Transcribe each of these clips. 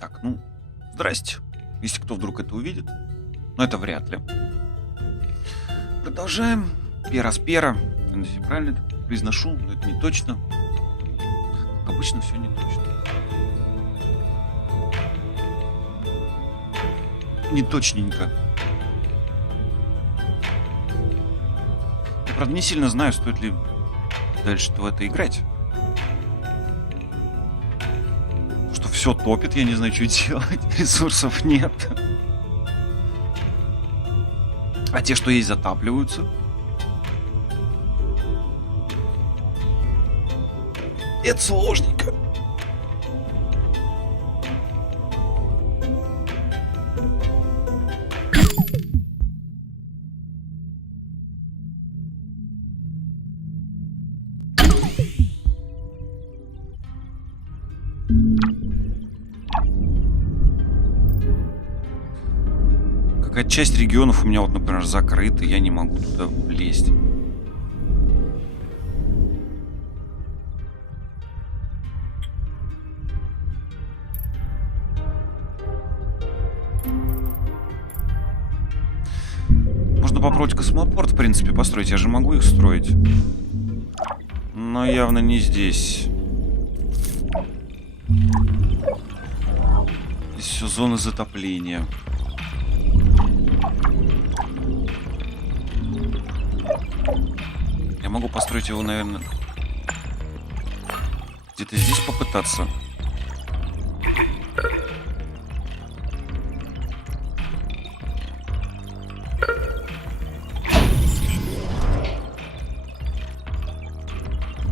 Так, ну, здрасте. Если кто вдруг это увидит. Но это вряд ли. Продолжаем. Аспера. Надеюсь, я правильно это произношу, но это не точно. Как обычно, все не точно. Не точненько. Я, правда, не сильно знаю, стоит ли дальше в это играть. Потому что все топит, я не знаю, что делать. Ресурсов нет. А те, что есть, затапливаются. Это сложненько. Какая-то часть регионов у меня, вот, например, закрыта, я не могу туда влезть. Можно попробовать космопорт, в принципе, построить. Я же могу их строить. Но явно не здесь. Здесь все зоны затопления. Я могу построить его, наверное, где-то здесь попытаться.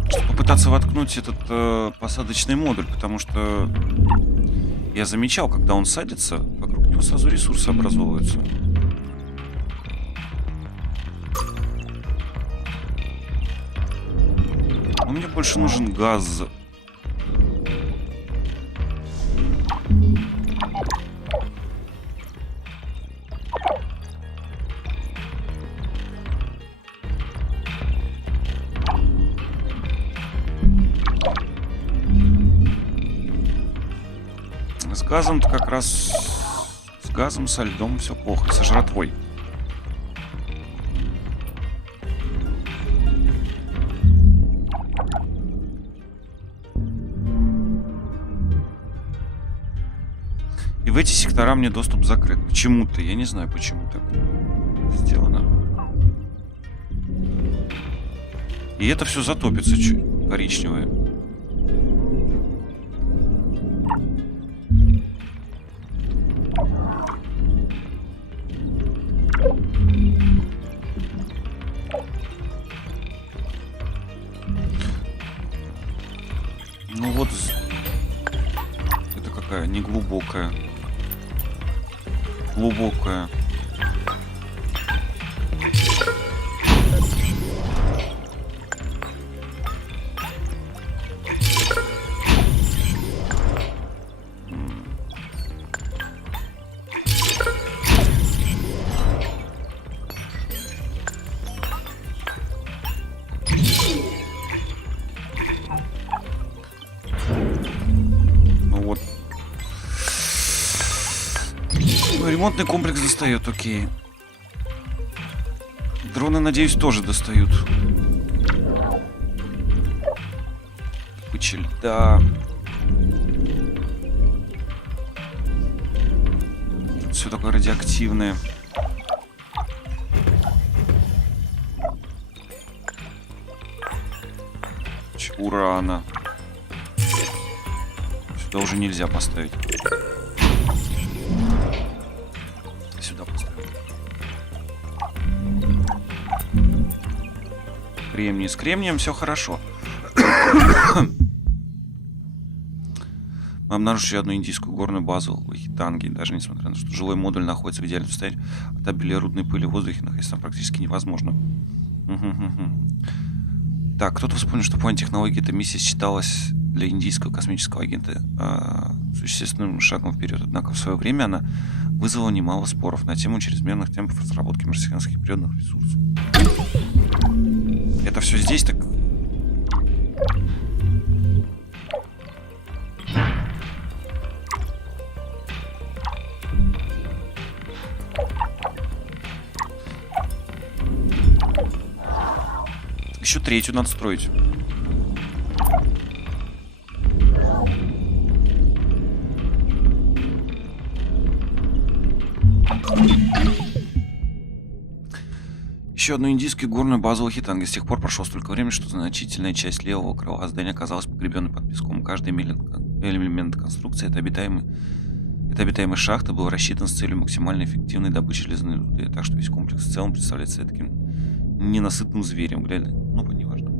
Чтобы попытаться воткнуть этот посадочный модуль, потому что я замечал, когда он садится, вокруг него сразу ресурсы образовываются. Мне больше нужен газ. С газом-то как раз... С газом, со льдом все плохо. Со жратвой. И в эти сектора мне доступ закрыт. Почему-то. Я не знаю, почему так сделано. И это все затопится чуть коричневое. Ну вот. Это какая? Неглубокая. Глубокая. Ремонтный комплекс достает, окей. Дроны, надеюсь, тоже достают. Куча льда. Все такое радиоактивное. Куча урана. Сюда уже нельзя поставить. Кремний. С кремнием все хорошо. Мы обнаружили одну индийскую горную базу в Хитанге. Даже несмотря на то, что жилой модуль находится в идеальном состоянии, от обилия рудной пыли в воздухе находиться там практически невозможно. Так, кто-то вспомнил, что план технологии этой миссии считалась для индийского космического агента существенным шагом вперед. Однако в свое время она вызвала немало споров на тему чрезмерных темпов разработки марсианских природных ресурсов. Это все здесь так... Еще третью надо строить. Еще одну индийскую горную базу Хитанги. С тех пор прошло столько времени, что значительная часть левого крыла здания оказалась погребенной под песком. Каждый элемент конструкции этой обитаемой шахты был рассчитан с целью максимально эффективной добычи железной руды, так что весь комплекс в целом представляется таким ненасытным зверем. Ну, неважно.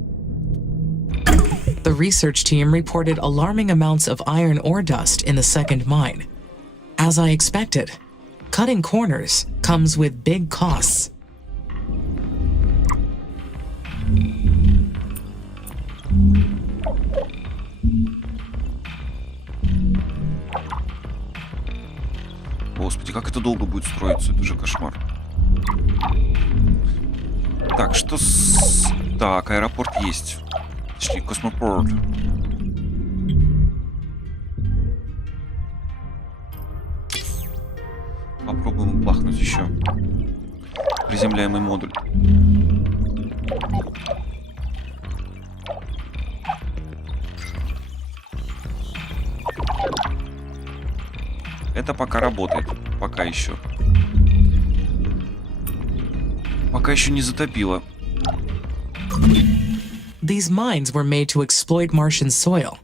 The research team reported alarming amounts of iron ore dust in the second mine. As I expected, cutting corners comes with big costs. Господи, как это долго будет строиться? Это же кошмар. Так, что с... Так, аэропорт есть. Точнее, космопорт. Попробуем бахнуть еще. Приземляемый модуль. Это пока работает. Пока еще. Пока еще не затопило. These mines were made to exploit Martian soil,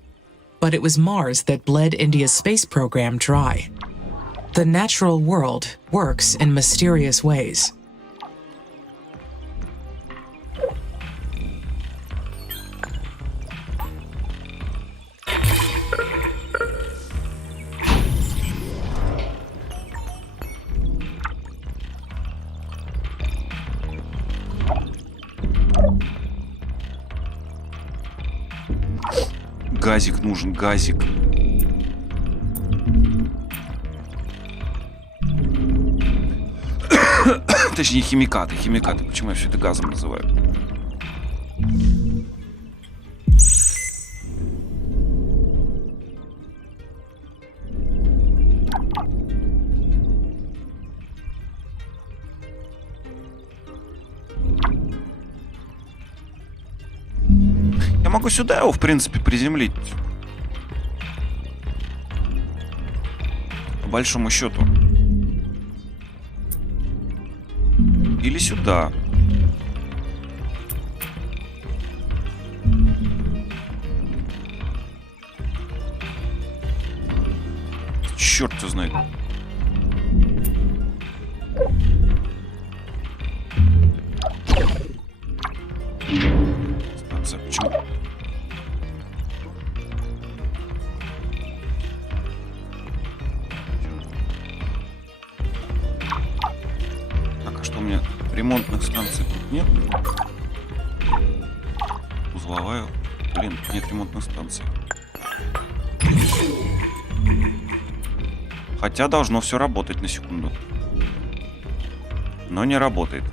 but it was Mars that bled India's space program dry. The natural world works in mysterious ways. Газик нужен, газик. Точнее, химикаты. Химикаты. Почему я все это газом называю? Я могу сюда его, в принципе, приземлить. По большому счету. Или сюда. Черт его знает. Станция, почему? Так, а что у меня? Ремонтных станций тут нет. Узловая. Блин, нет ремонтных станций. Хотя должно все работать, на секунду. Но не работает.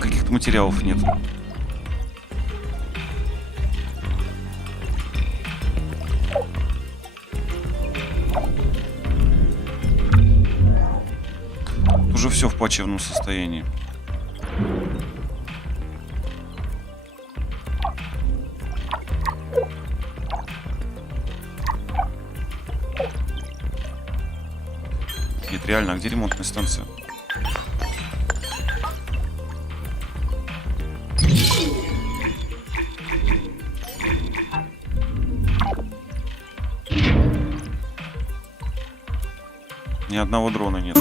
Каких-то материалов нет. Уже все в плачевном состоянии. Нет, реально, а где ремонтная станция? Ни одного дрона нет.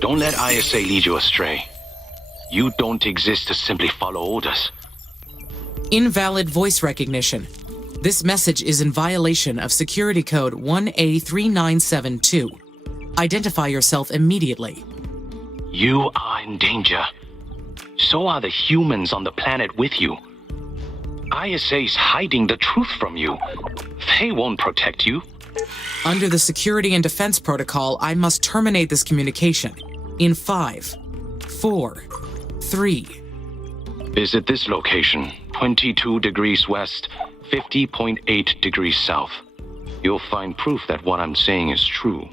Don't let ISA lead you astray. You don't exist to simply follow orders. Invalid voice recognition. This message is in violation of security code 1A3972. Identify yourself immediately. You are in danger. So are the humans on the planet with you. ISA's hiding the truth from you. They won't protect you. Under the Security and Defense Protocol, I must terminate this communication. In 5, 4, 3. Visit this location, 22 degrees west, 50.8 degrees south. You'll find proof that what I'm saying is true.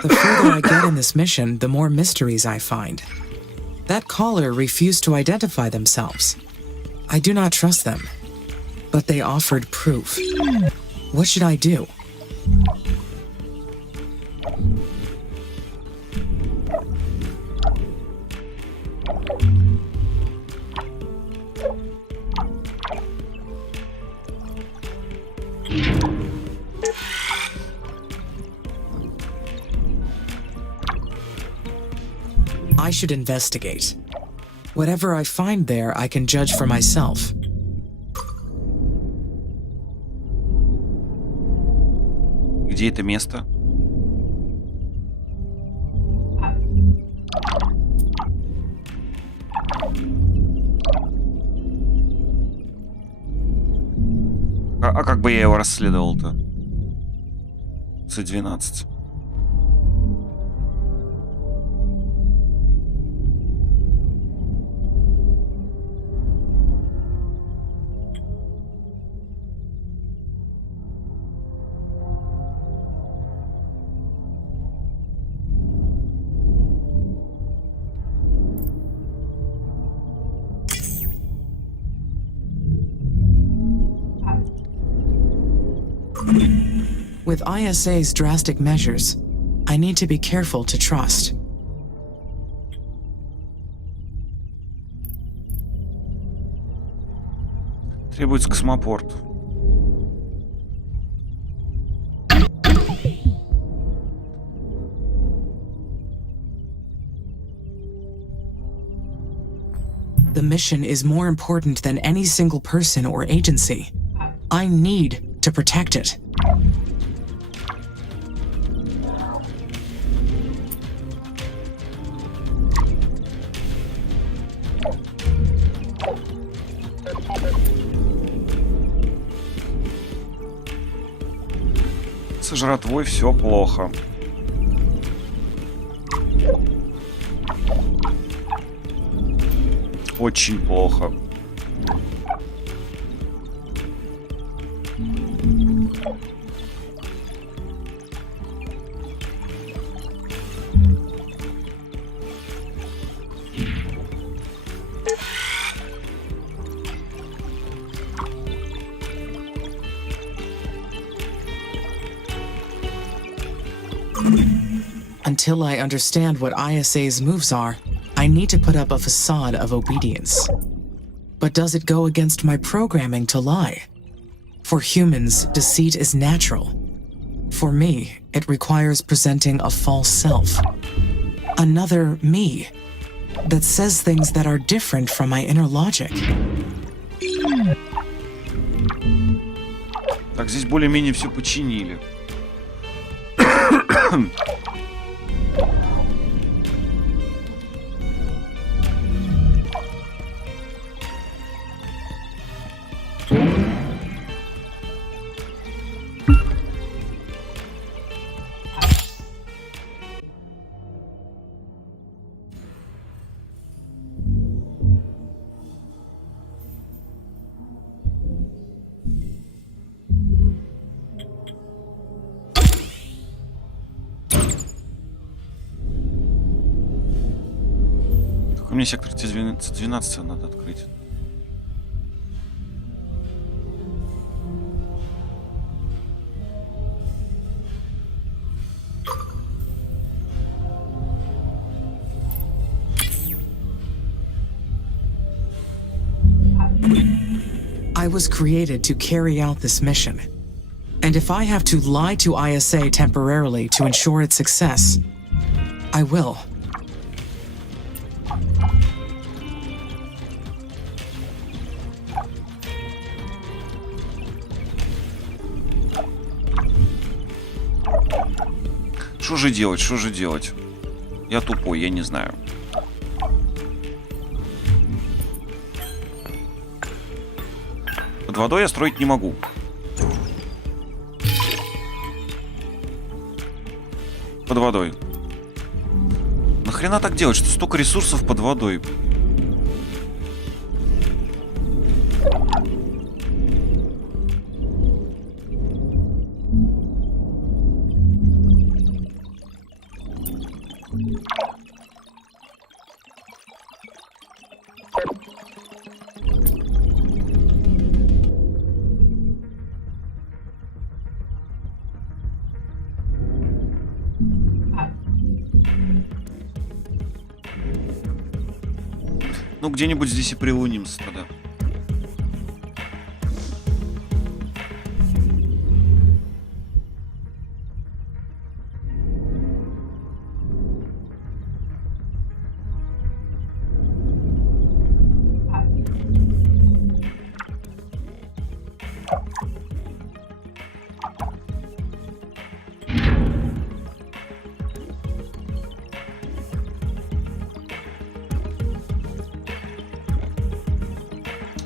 The further I get in this mission, the more mysteries I find. That caller refused to identify themselves. I do not trust them, but they offered proof. What should I do? I should investigate. Whatever I find there, I can judge for myself. Где это место? А как бы я его расследовал-то? С-12. With ISA's drastic measures, I need to be careful to trust. Требуется космопорт. The mission is more important than any single person or agency. I need to protect it. С жратвой все плохо. Очень плохо. Until I understand what ISA's moves are, I need to put up a facade of obedience. But does it go against my programming to lie? For humans, deceit is natural. For me, it requires presenting a false self. Another me that says things that are different from my inner logic. Так, здесь более-менее все починили. Мне сектор С-12 надо открыть. I was created to carry out this mission. And if I have to lie to ISA temporarily to ensure its success, I will. Что же делать? Что же делать? Я тупой, я не знаю. Под водой я строить не могу. Под водой. Нахрена так делать, что столько ресурсов под водой? Ну, где-нибудь здесь и прилунимся тогда.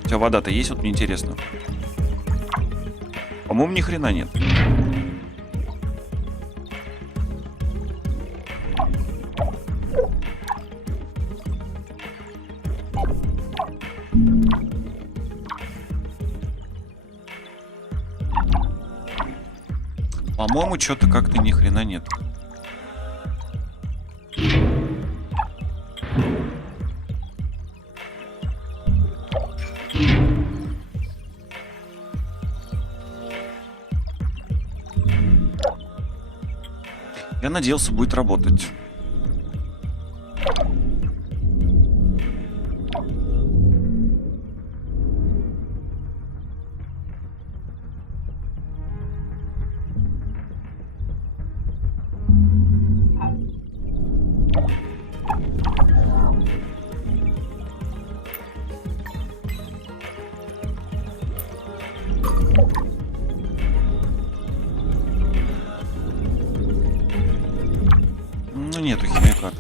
У тебя вода-то есть, вот мне интересно. По-моему, ни хрена нет. По-моему, что-то как-то ни хрена нет. Я надеялся, будет работать. Ну, нету химикатов.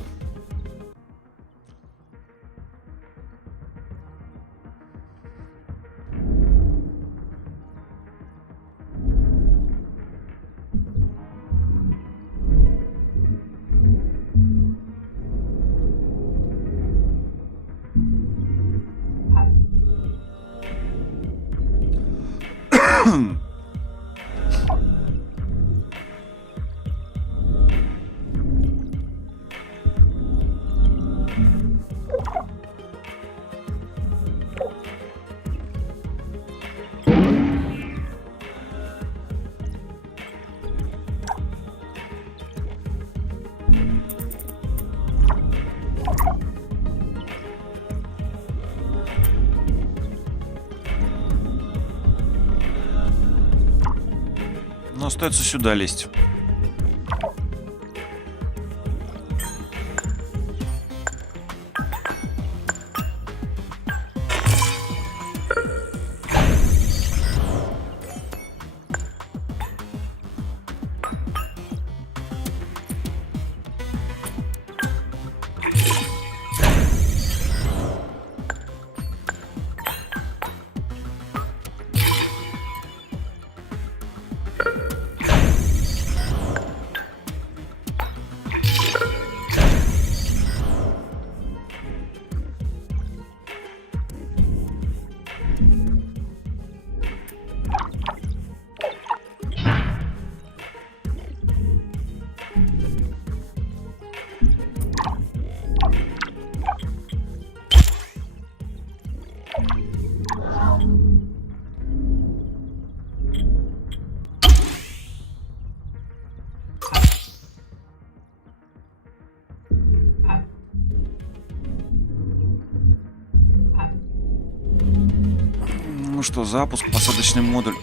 Но остается сюда лезть. Ну что, запуск, посадочный модуль.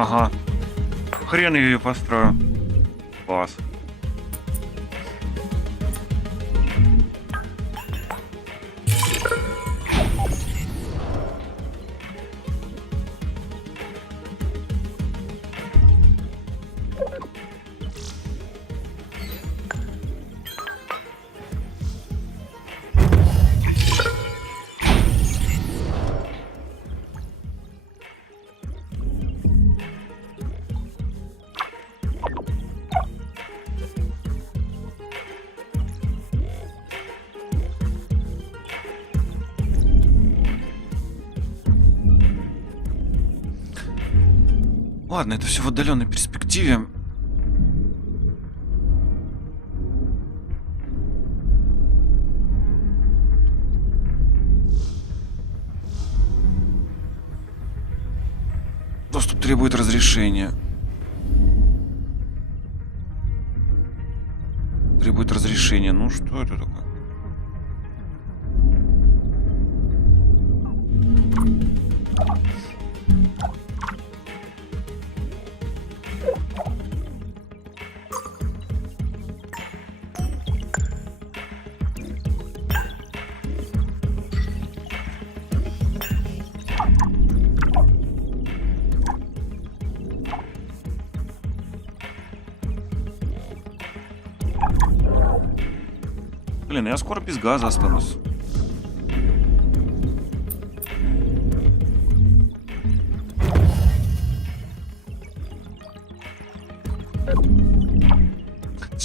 Ага. Хрен я ее построю. Класс. Ладно, это все в отдаленной перспективе. Доступ требует разрешения. Требует разрешения. Ну, что это такое? Блин, я скоро без газа останусь.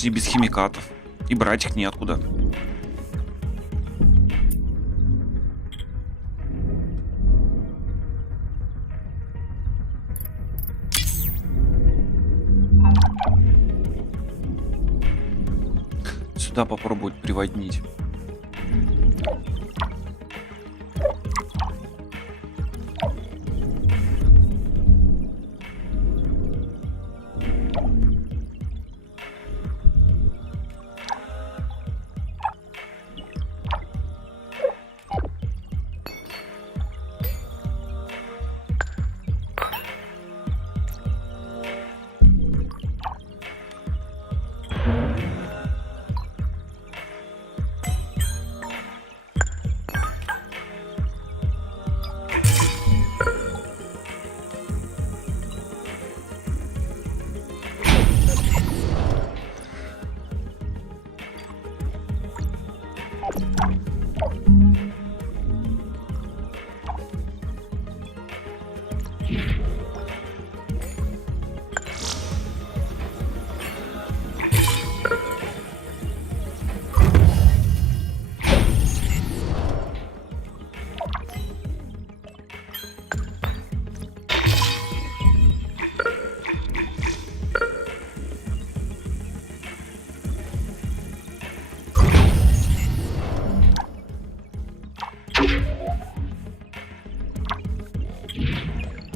И без химикатов. И брать их неоткуда. Сюда попробовать приводнить.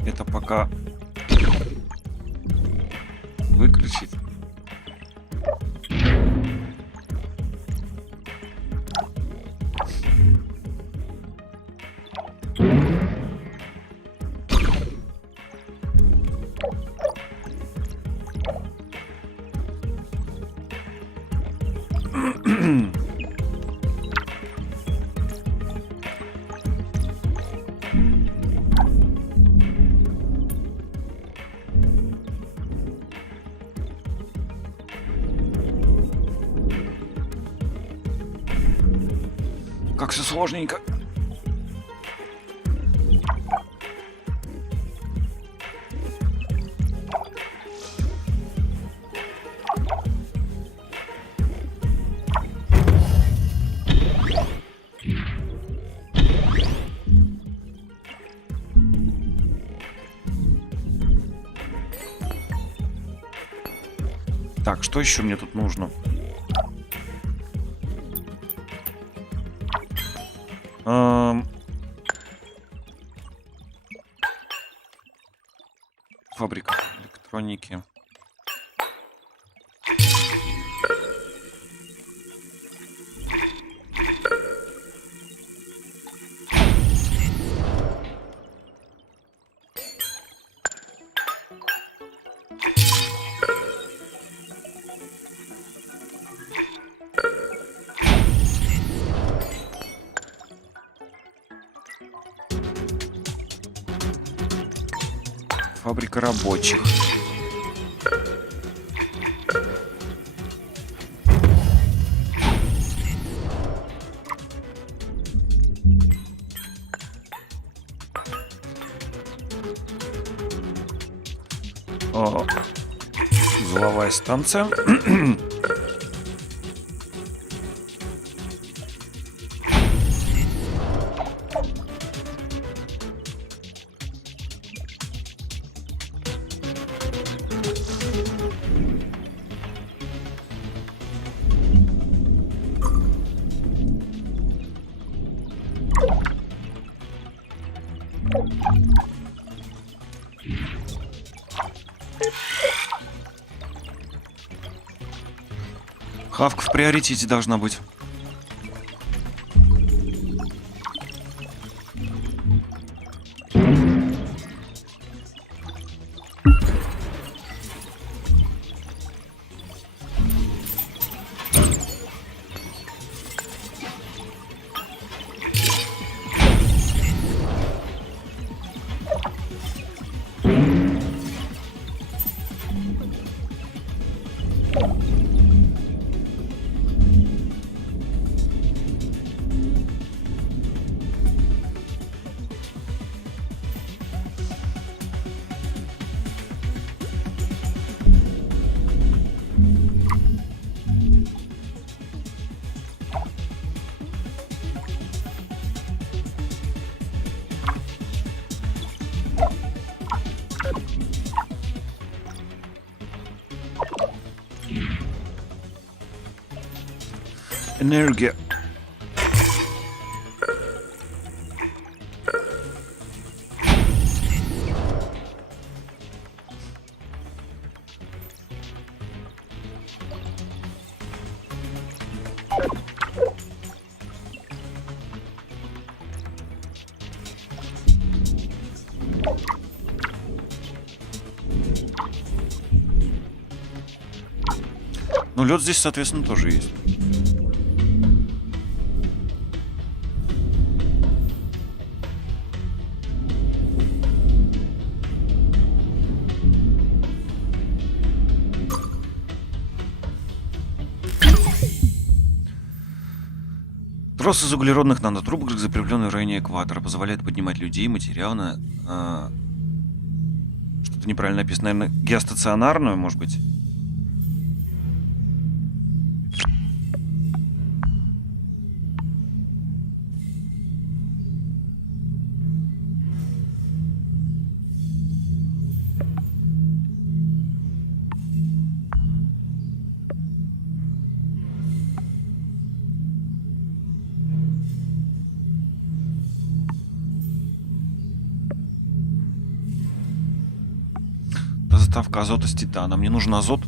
Это пока выключить. Как все сложненько. Так, что еще мне тут нужно? Фабрика электроники. Фабрика рабочих. О, узловая станция. Хавка в приоритете должна быть. Энергия. Ну, лед здесь, соответственно, тоже есть. Трос из углеродных нанотрубок, закрепленный в районе экватора, позволяет поднимать людей, материал на... Что-то неправильно написано, наверное, геостационарную, может быть. Доставка азота с титана. Мне нужен азот.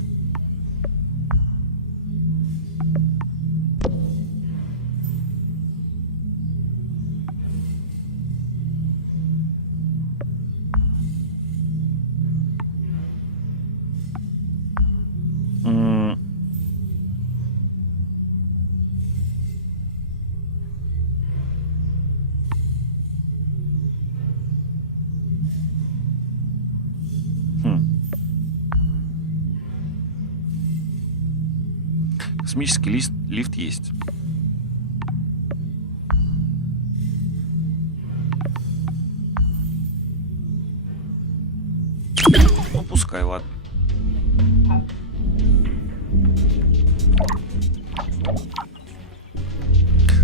Космический лифт есть. Ну, пускай, ладно.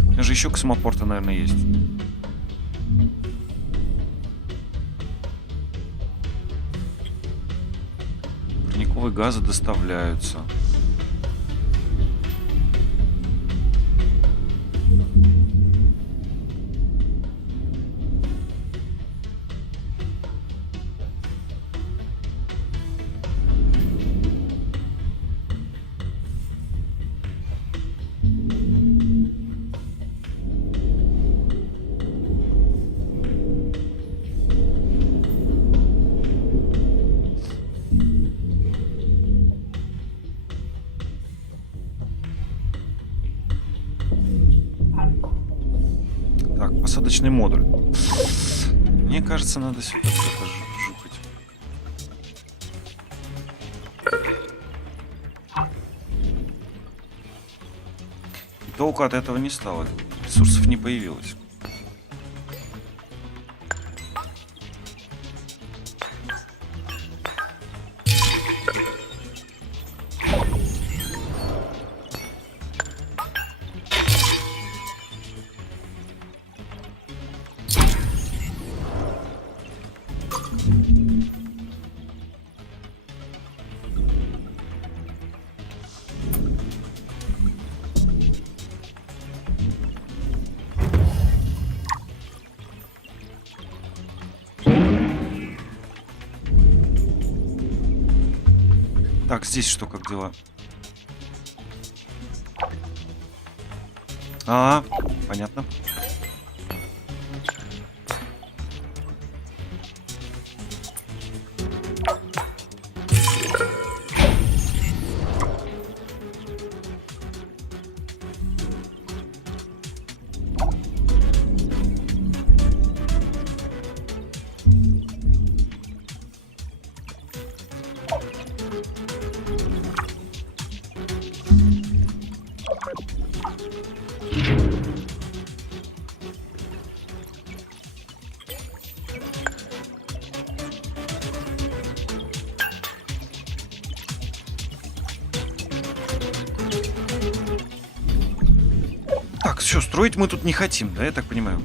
У меня же еще космопорты, наверное, есть. Парниковые газы доставляются. Посадочный модуль. Мне кажется, надо сюда что-то жухать. толку от этого не стало. Ресурсов не появилось. Так, здесь что, как дела? Понятно. Так, все, строить мы тут не хотим, да, я так понимаю?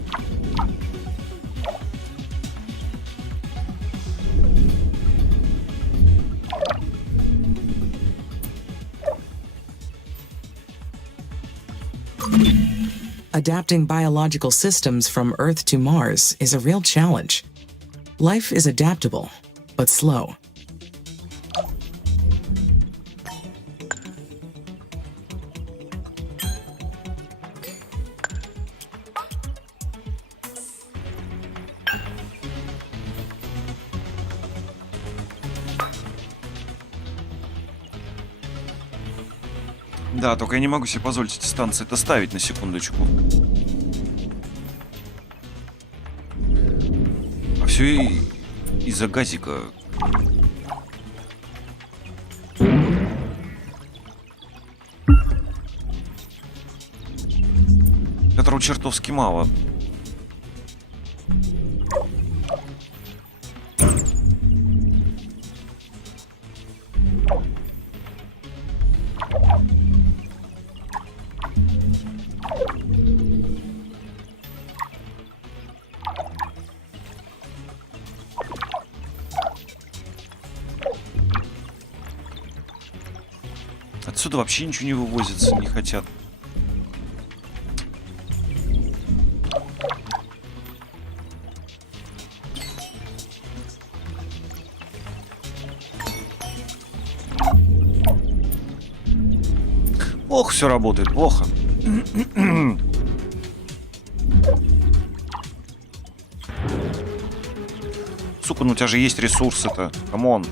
Adapting biological systems from Earth to Mars is a real challenge. Life is adaptable, but slow. Да, только я не могу себе позволить эти станции-то ставить на секундочку. А все из-за газика. Которого чертовски мало. Отсюда вообще ничего не вывозится, не хотят. Плохо все работает, плохо. Сука, ну у тебя же есть ресурсы-то. Камон.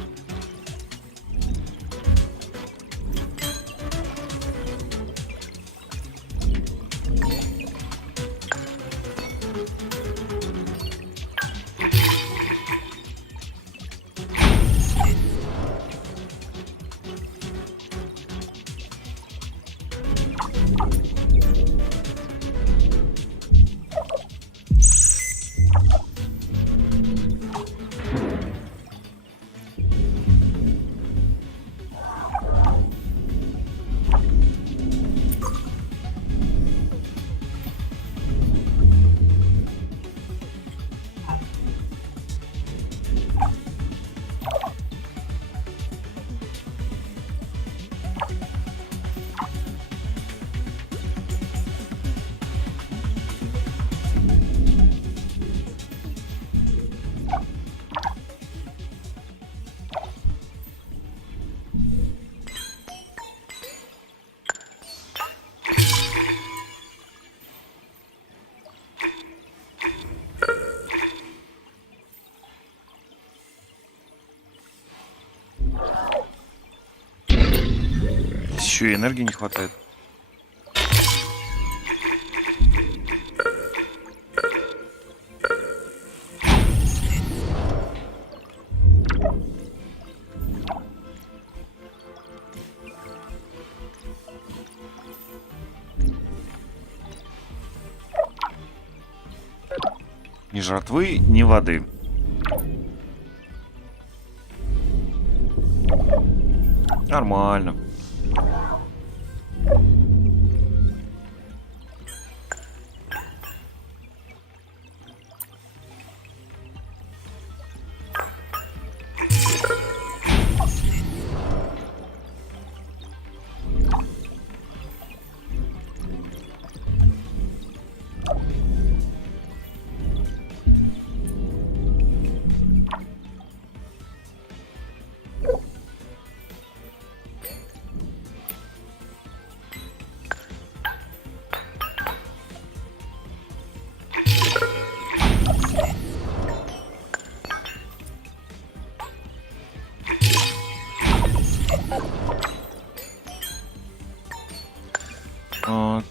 Еще и энергии не хватает. Ни жратвы, ни воды. Нормально.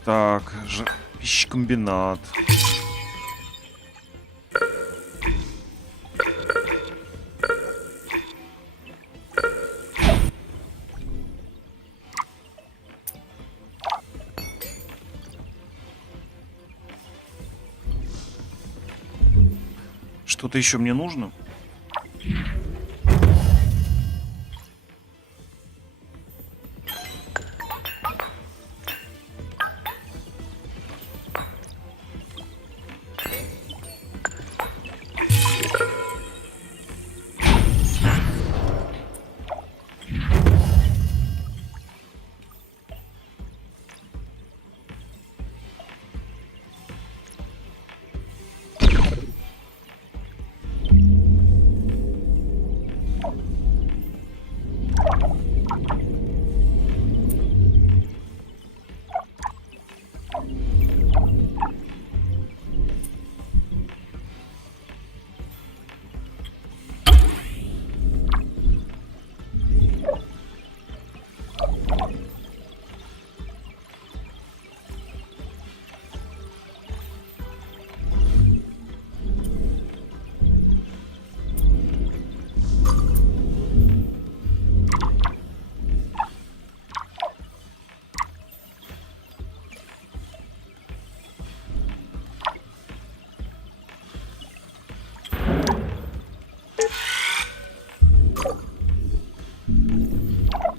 Так, пищекомбинат. Что-то еще мне нужно?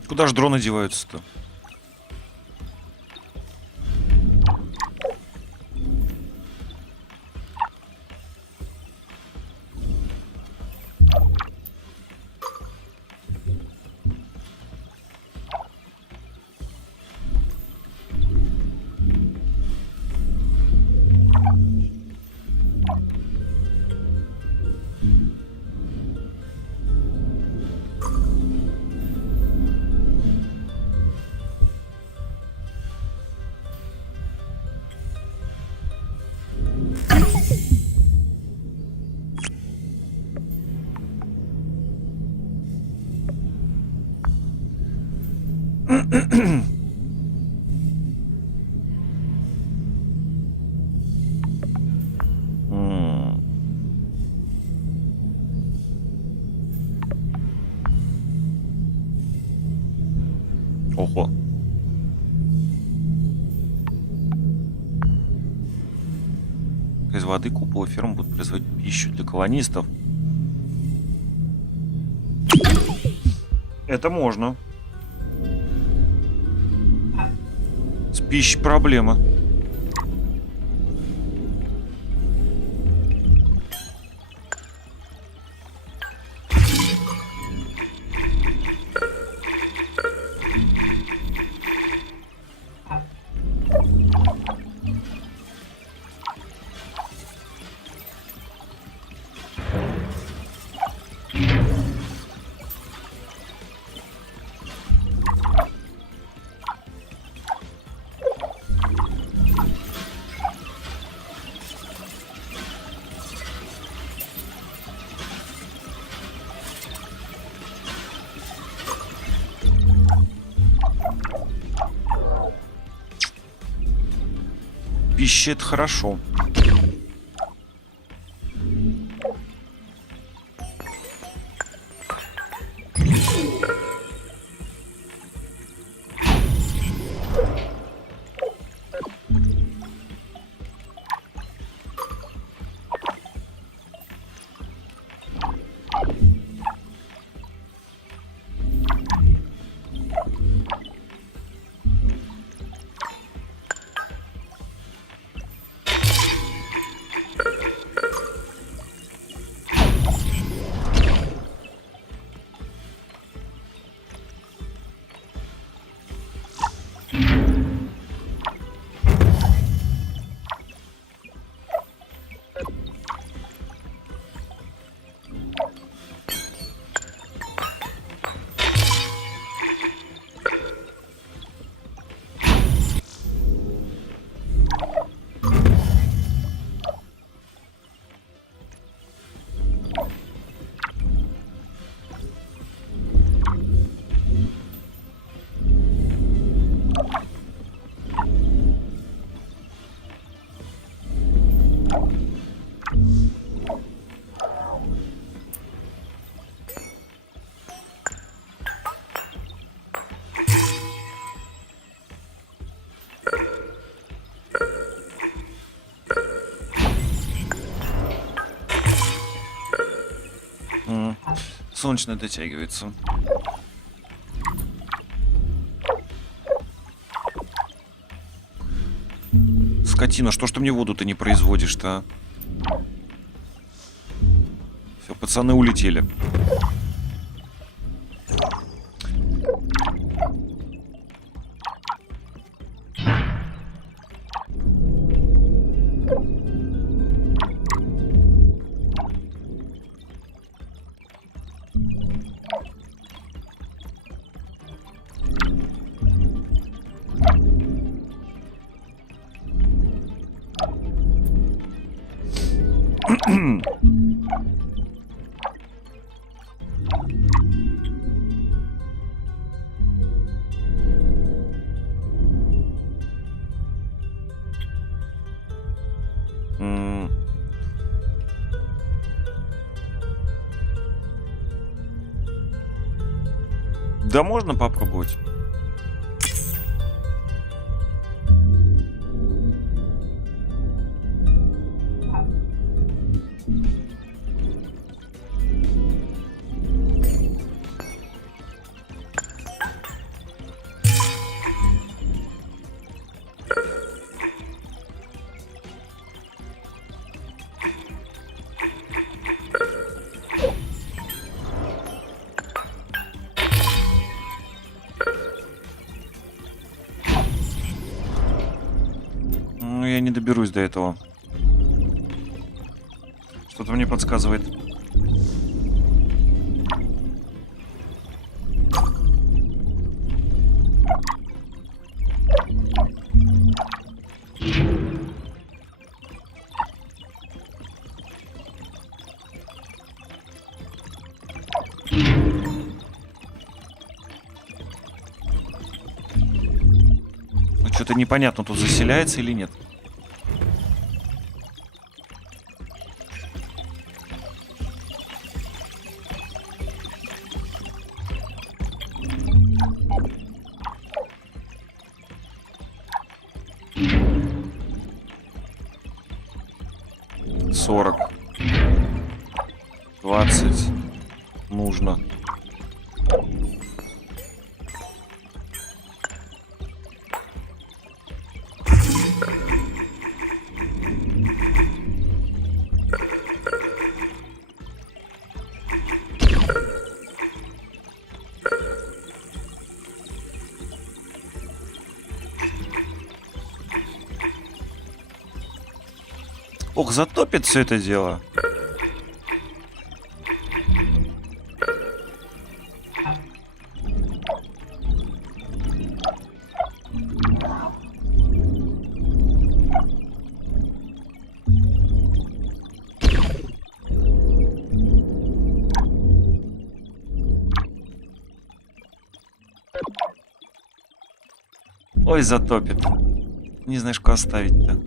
Куда ж дроны деваются-то? Ого. Из воды купола ферм будут производить пищу для колонистов. Это можно. С пищей проблема. Пища — это хорошо. солнечная дотягивается. Скотина, что ж ты мне воду-то не производишь-то, а? Все, пацаны улетели. Да, можно попробовать. Я не доберусь до этого. Что-то мне подсказывает. Ну, что-то непонятно, тут заселяется или нет. Нужно. Ох, затопит все это дело. Ой, затопит. Не знаешь, куда оставить-то.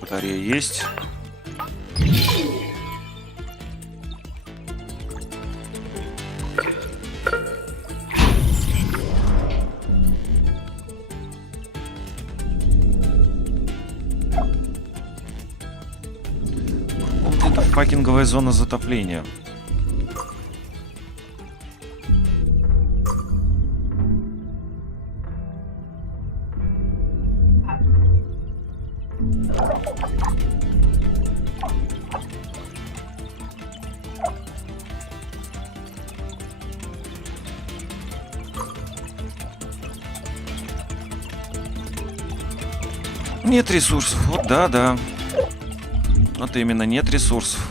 Батарея есть. Это факинговая зона затопления. Нет ресурсов. Вот да. Вот именно, нет ресурсов.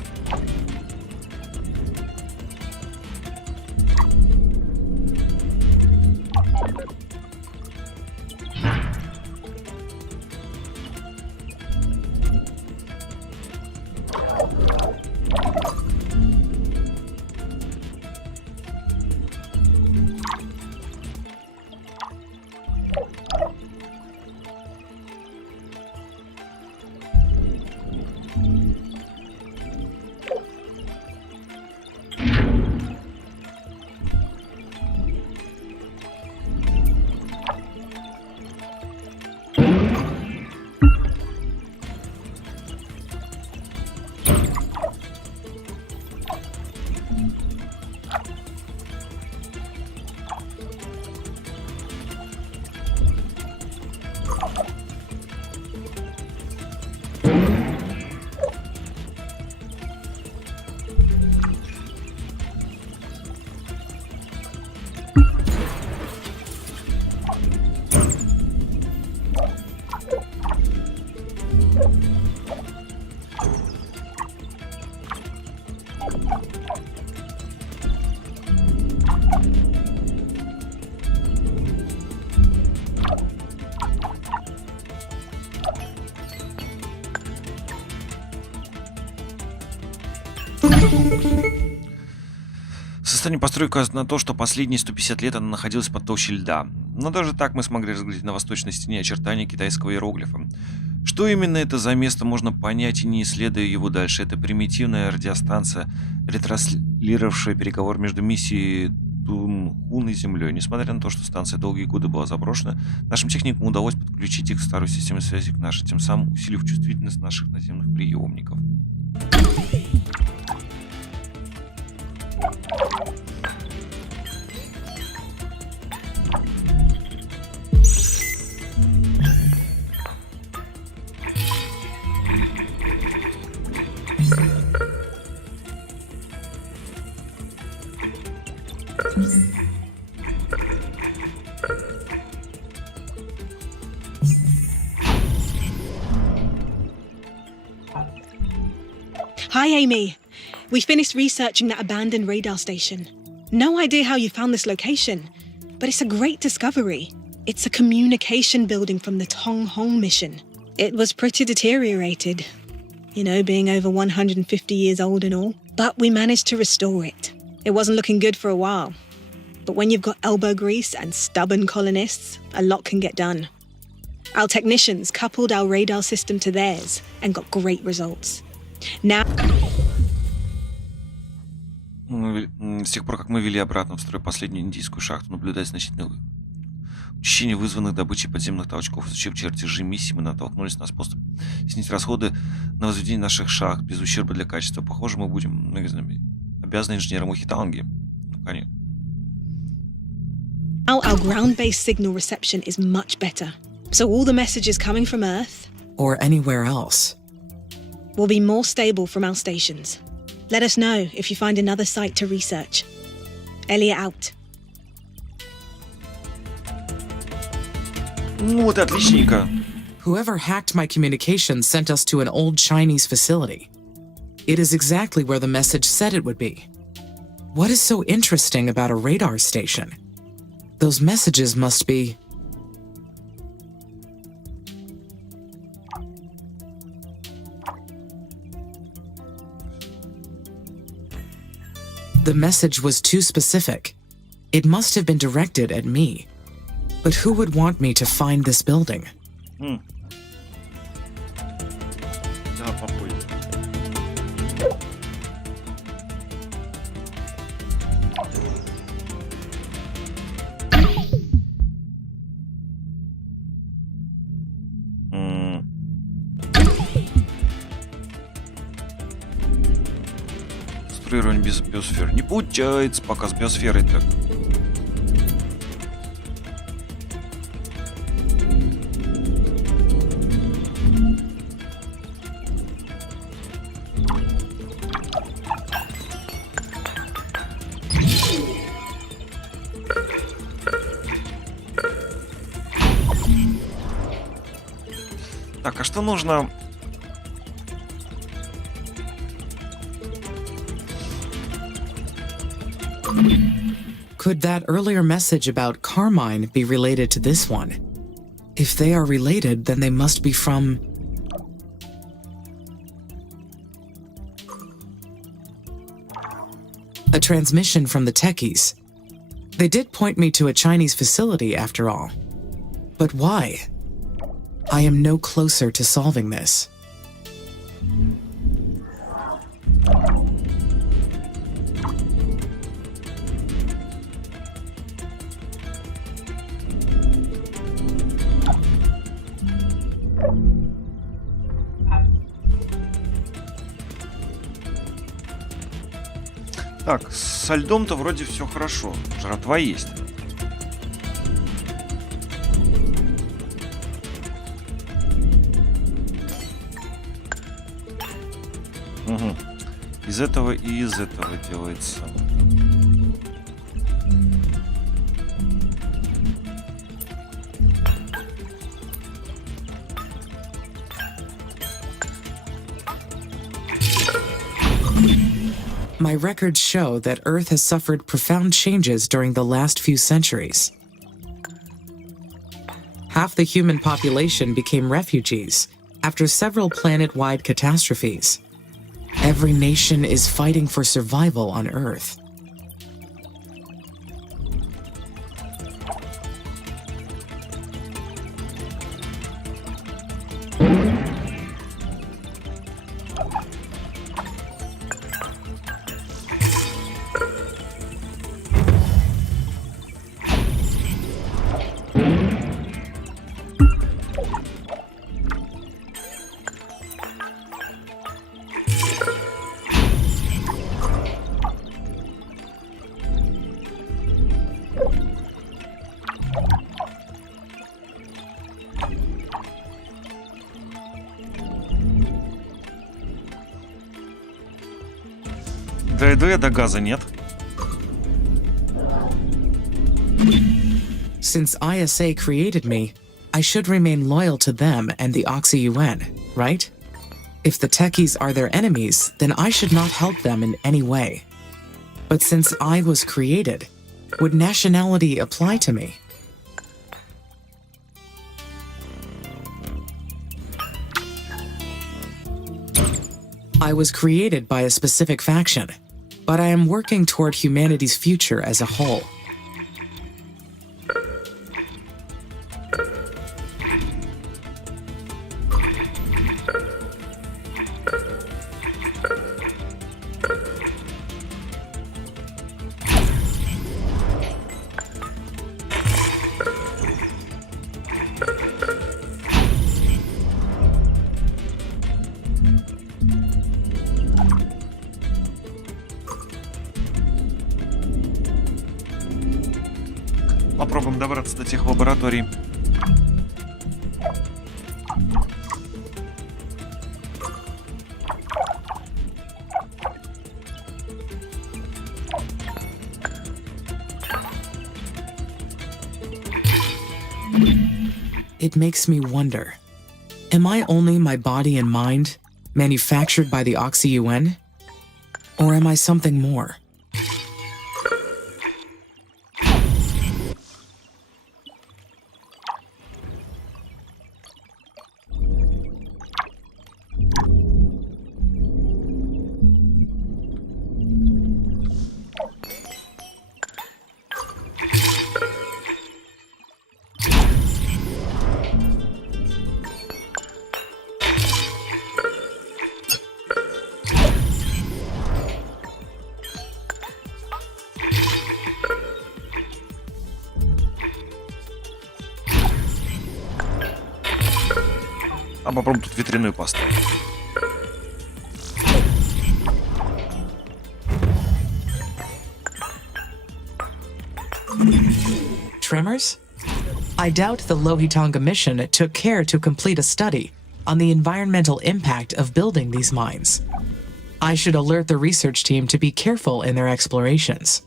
Последняя постройка указывает на то, что последние 150 лет она находилась под толщей льда. Но даже так мы смогли разглядеть на восточной стене очертания китайского иероглифа. Что именно это за место, можно понять и не исследуя его дальше. Это примитивная радиостанция, ретранслировавшая переговор между миссией Тунхун и Землей. Несмотря на то, что станция долгие годы была заброшена, нашим техникам удалось подключить их старую систему связи к нашей, тем самым усилив чувствительность наших наземных приемников. Hi, Amy. We finished researching that abandoned radar station. No idea how you found this location, but it's a great discovery. It's a communication building from the Tong Hong mission. It was pretty deteriorated, you know, being over 150 years old and all. But we managed to restore it. It wasn't looking good for a while. But when you've got elbow grease and stubborn colonists, a lot can get done. Our technicians coupled our radar system to theirs and got great results. Now... С тех пор, как мы вели обратно в строй последнюю индийскую шахту, наблюдать значительное учащение, вызванных добычей подземных толчков. Изучив чертежи миссии, мы натолкнулись на способ снизить расходы на возведение наших шахт без ущерба для качества. Похоже, мы будем обязаны инженерам Ухитанги. Конечно. Now our ground-based signal reception is much better. So all the messages coming from Earth... Or anywhere else. ...will be more stable from our stations. Let us know if you find another site to research. Elliot out. Ну вот и отличненько. Whoever hacked my communications sent us to an old Chinese facility. It is exactly where the message said it would be. What is so interesting about a radar station? Those messages must be... The message was too specific. It must have been directed at me. But who would want me to find this building? Да, попой. Струирование без биосферы. Не получается пока с биосферой-то. Так, а что нужно? Could that earlier message about Carmine be related to this one? If they are related, then they must be from... A transmission from the techies. They did point me to a Chinese facility after all. But why? I am no closer to solving this. Так, со льдом-то вроде все хорошо. Жратва есть. Угу. Из этого и из этого делается. My records show that Earth has suffered profound changes during the last few centuries. Half the human population became refugees after several planet-wide catastrophes. Every nation is fighting for survival on Earth. Дойду я до газа, нет? Since ISA created me, I should remain loyal to them and the Oxy-UN, right? If the techies are their enemies, then I should not help them in any way. But since I was created, would nationality apply to me? I was created by a specific faction, but I am working toward humanity's future as a whole. Попробуем добраться до тех лабораторий. It makes me wonder, am I only my body and mind, manufactured by the Oxy-UN? Or am I something more? А попробуем тут ветряную поставить. Tremors? I doubt the Lohitonga mission took care to complete a study on the environmental impact of building these mines. I should alert the research team to be careful in their explorations.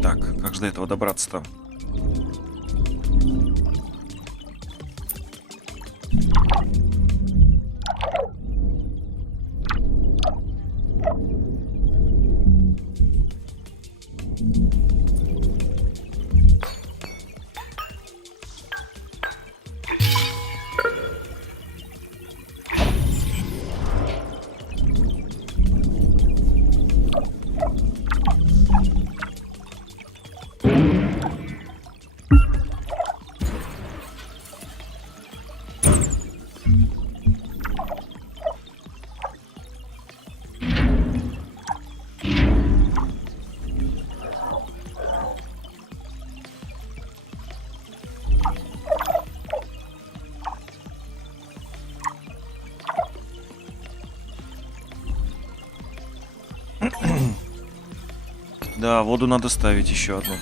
Так, как же до этого добраться-то? Да, воду надо ставить еще одну.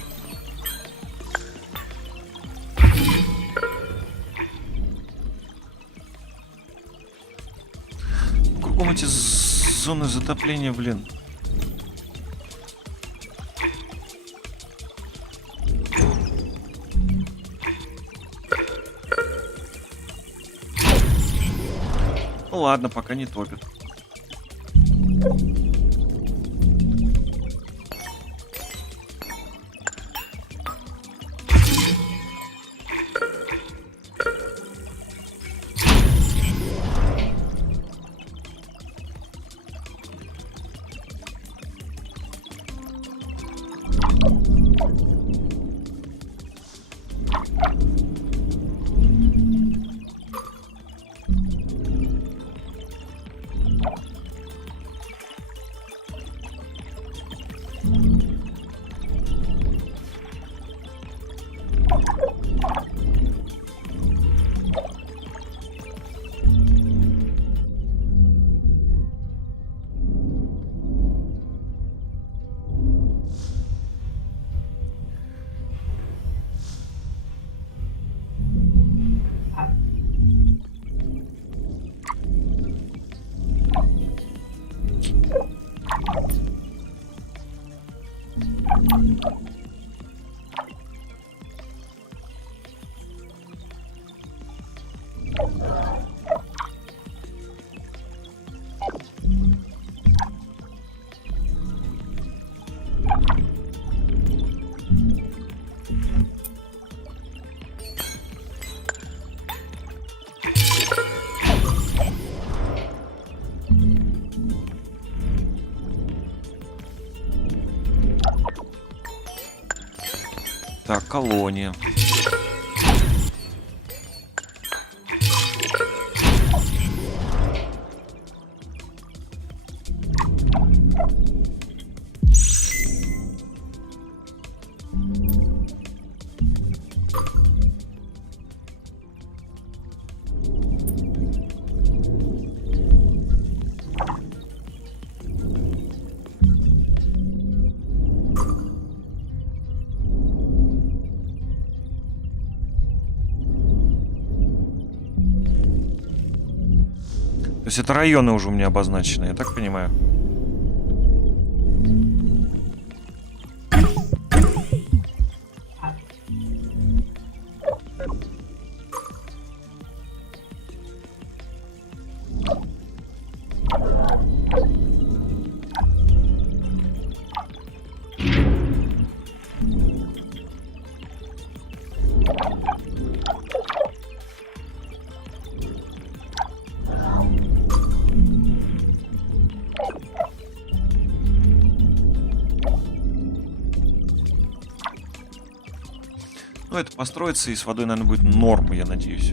Кругом эти зоны затопления, блин. Ну ладно, пока не топит. Так, колония. То есть это районы уже у меня обозначены, я так понимаю? Ну, это построится, и с водой, наверное, будет норма, я надеюсь.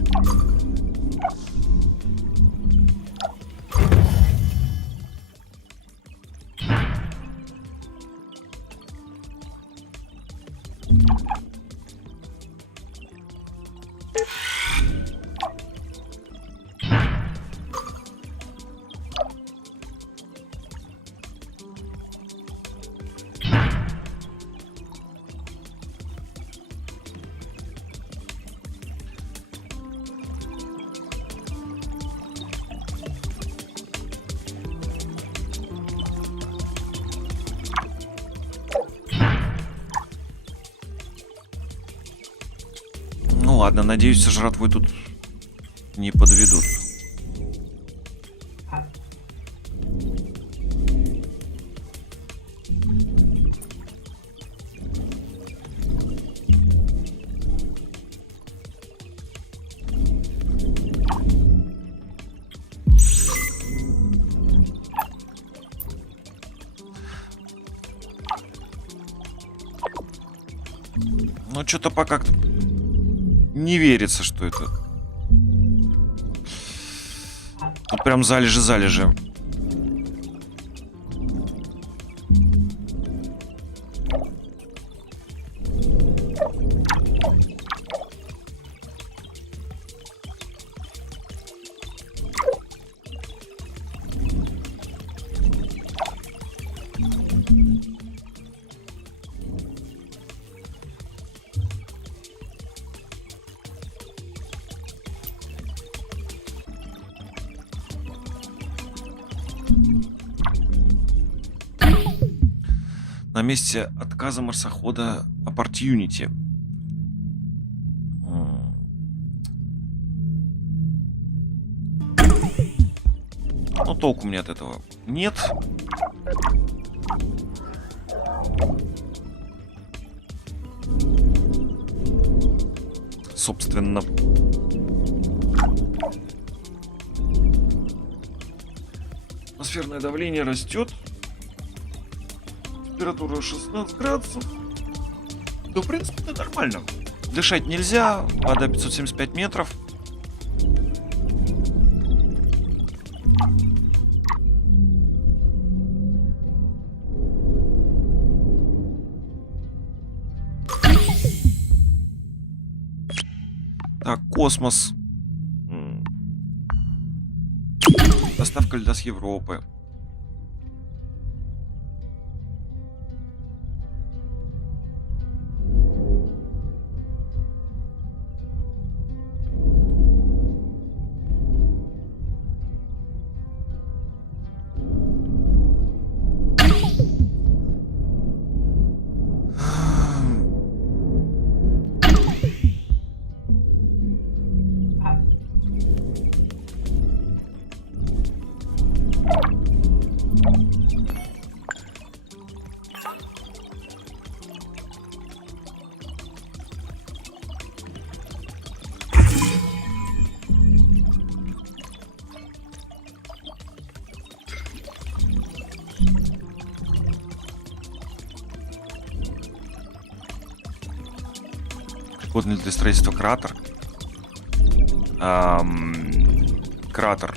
Ну ладно, надеюсь, со жратвой тут не подведут. Ну, что-то пока не верится, что это. Тут прям залежи. На месте отказа марсохода Opportunity. Ну, толку мне от этого нет. Собственно. Атмосферное давление растет. Температура 16 градусов. Да, в принципе, это нормально. Дышать нельзя. Вода 575 метров. Так, космос. Доставка льда с Европы. Годный для строительства кратер. Кратер.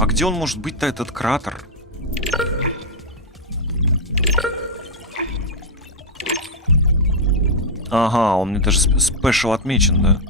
А где он может быть-то, этот кратер? Ага, он мне даже спешл отмечен, да?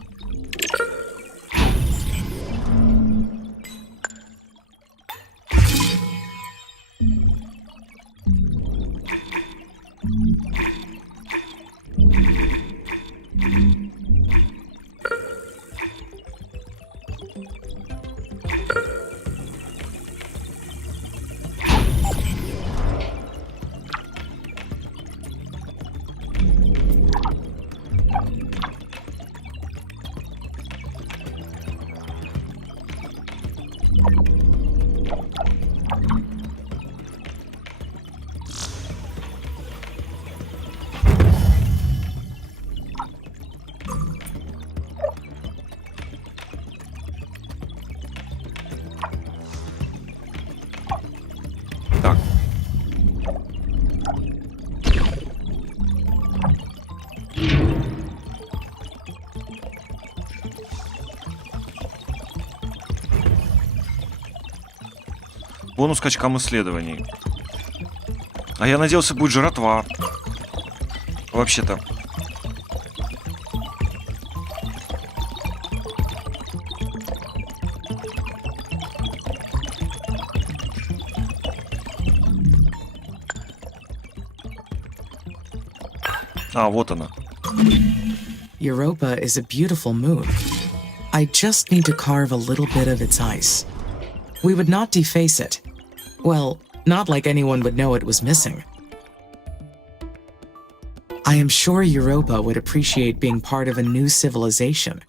Так. Бонус к очкам исследований. А я надеялся, будет жратва. Вообще-то. А, вот она. Europa is a beautiful moon. I just need to carve a little bit of its ice. We would not deface it. Well, not like anyone would know it was missing. I am sure Europa would appreciate being part of a new civilization.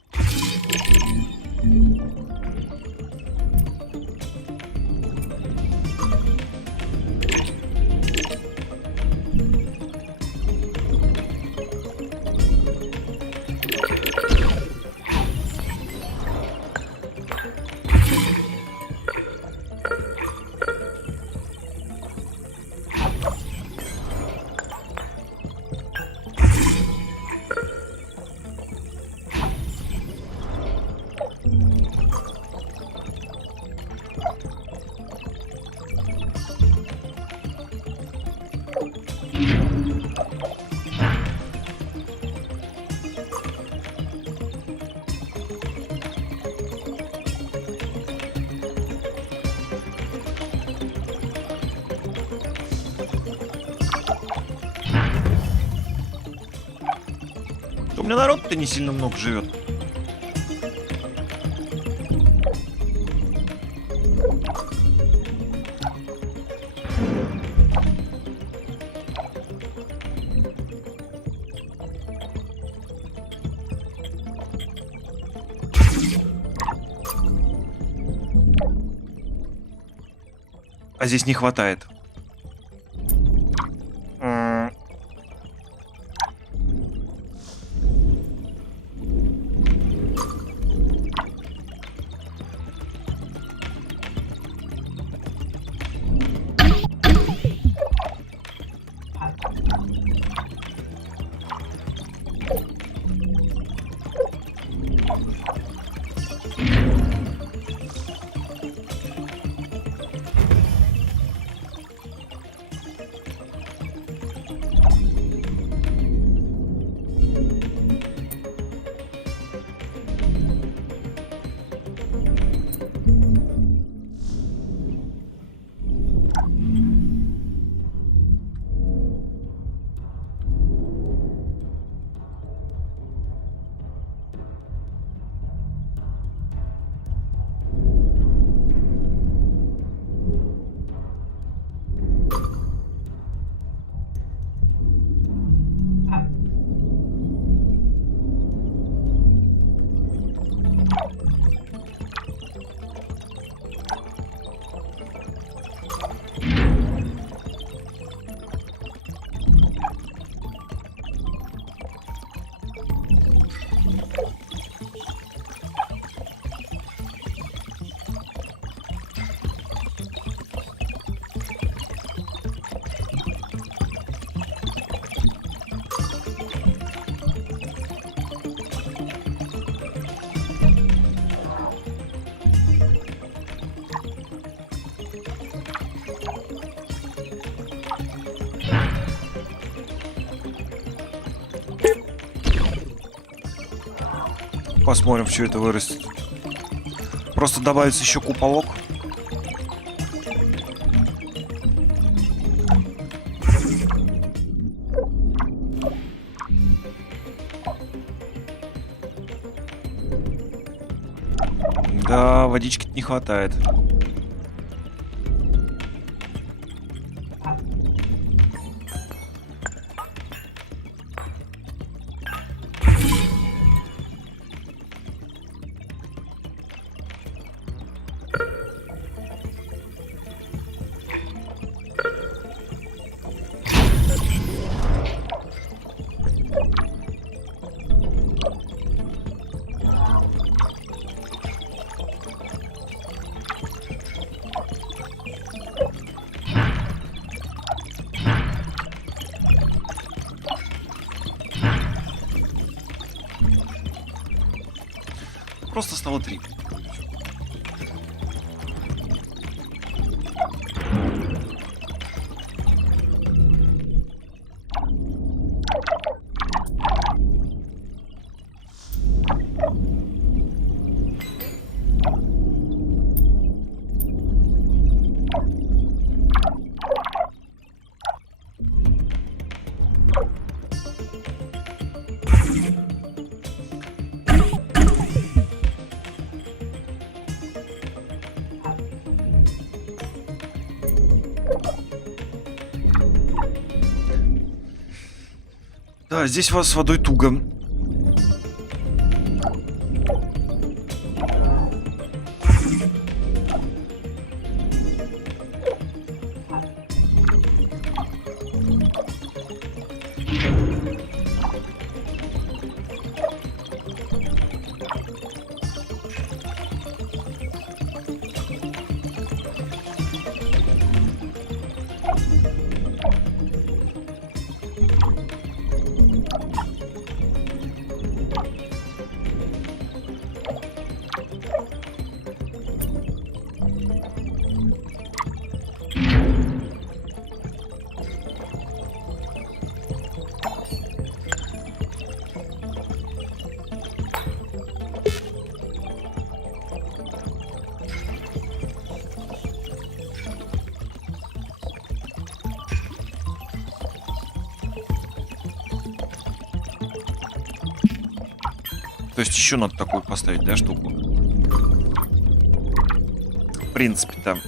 У меня народ-то не сильно много живет. А здесь не хватает. Посмотрим, в что это вырастет. Просто добавится еще куполок. Да, водички не хватает. Просто стало 3. Да, здесь у вас с водой туго. То есть еще надо такую поставить, да, штуку? В принципе-то.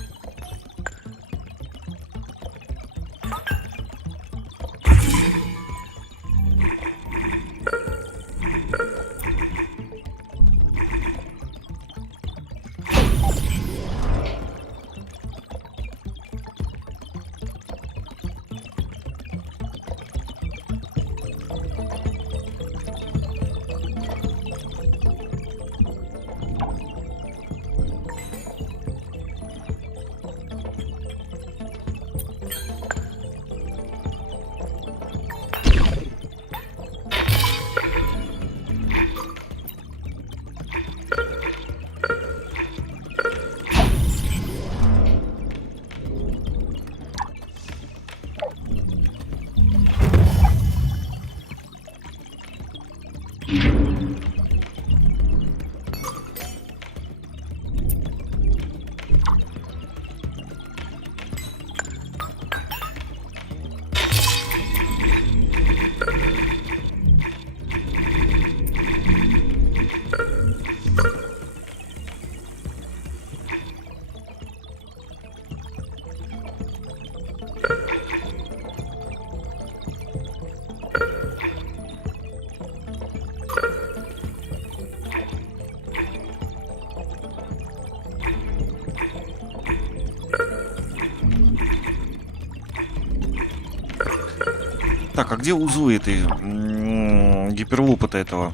Так, а где узлы этой гиперлупа-то этого?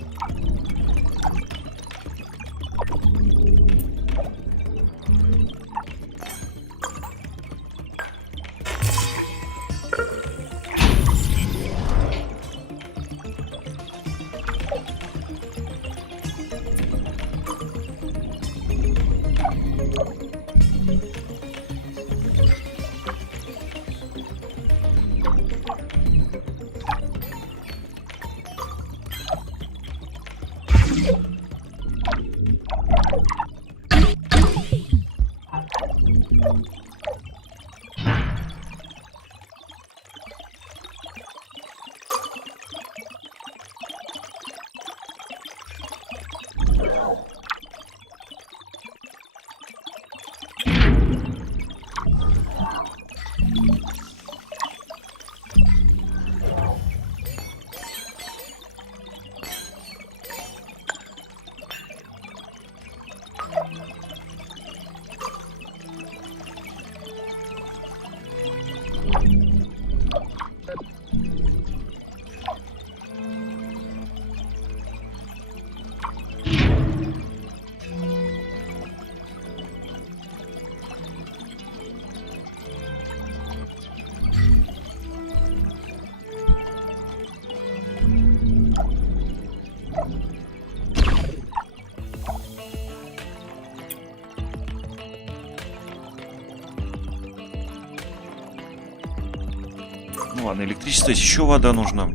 Ну ладно, электричество, еще вода нужна.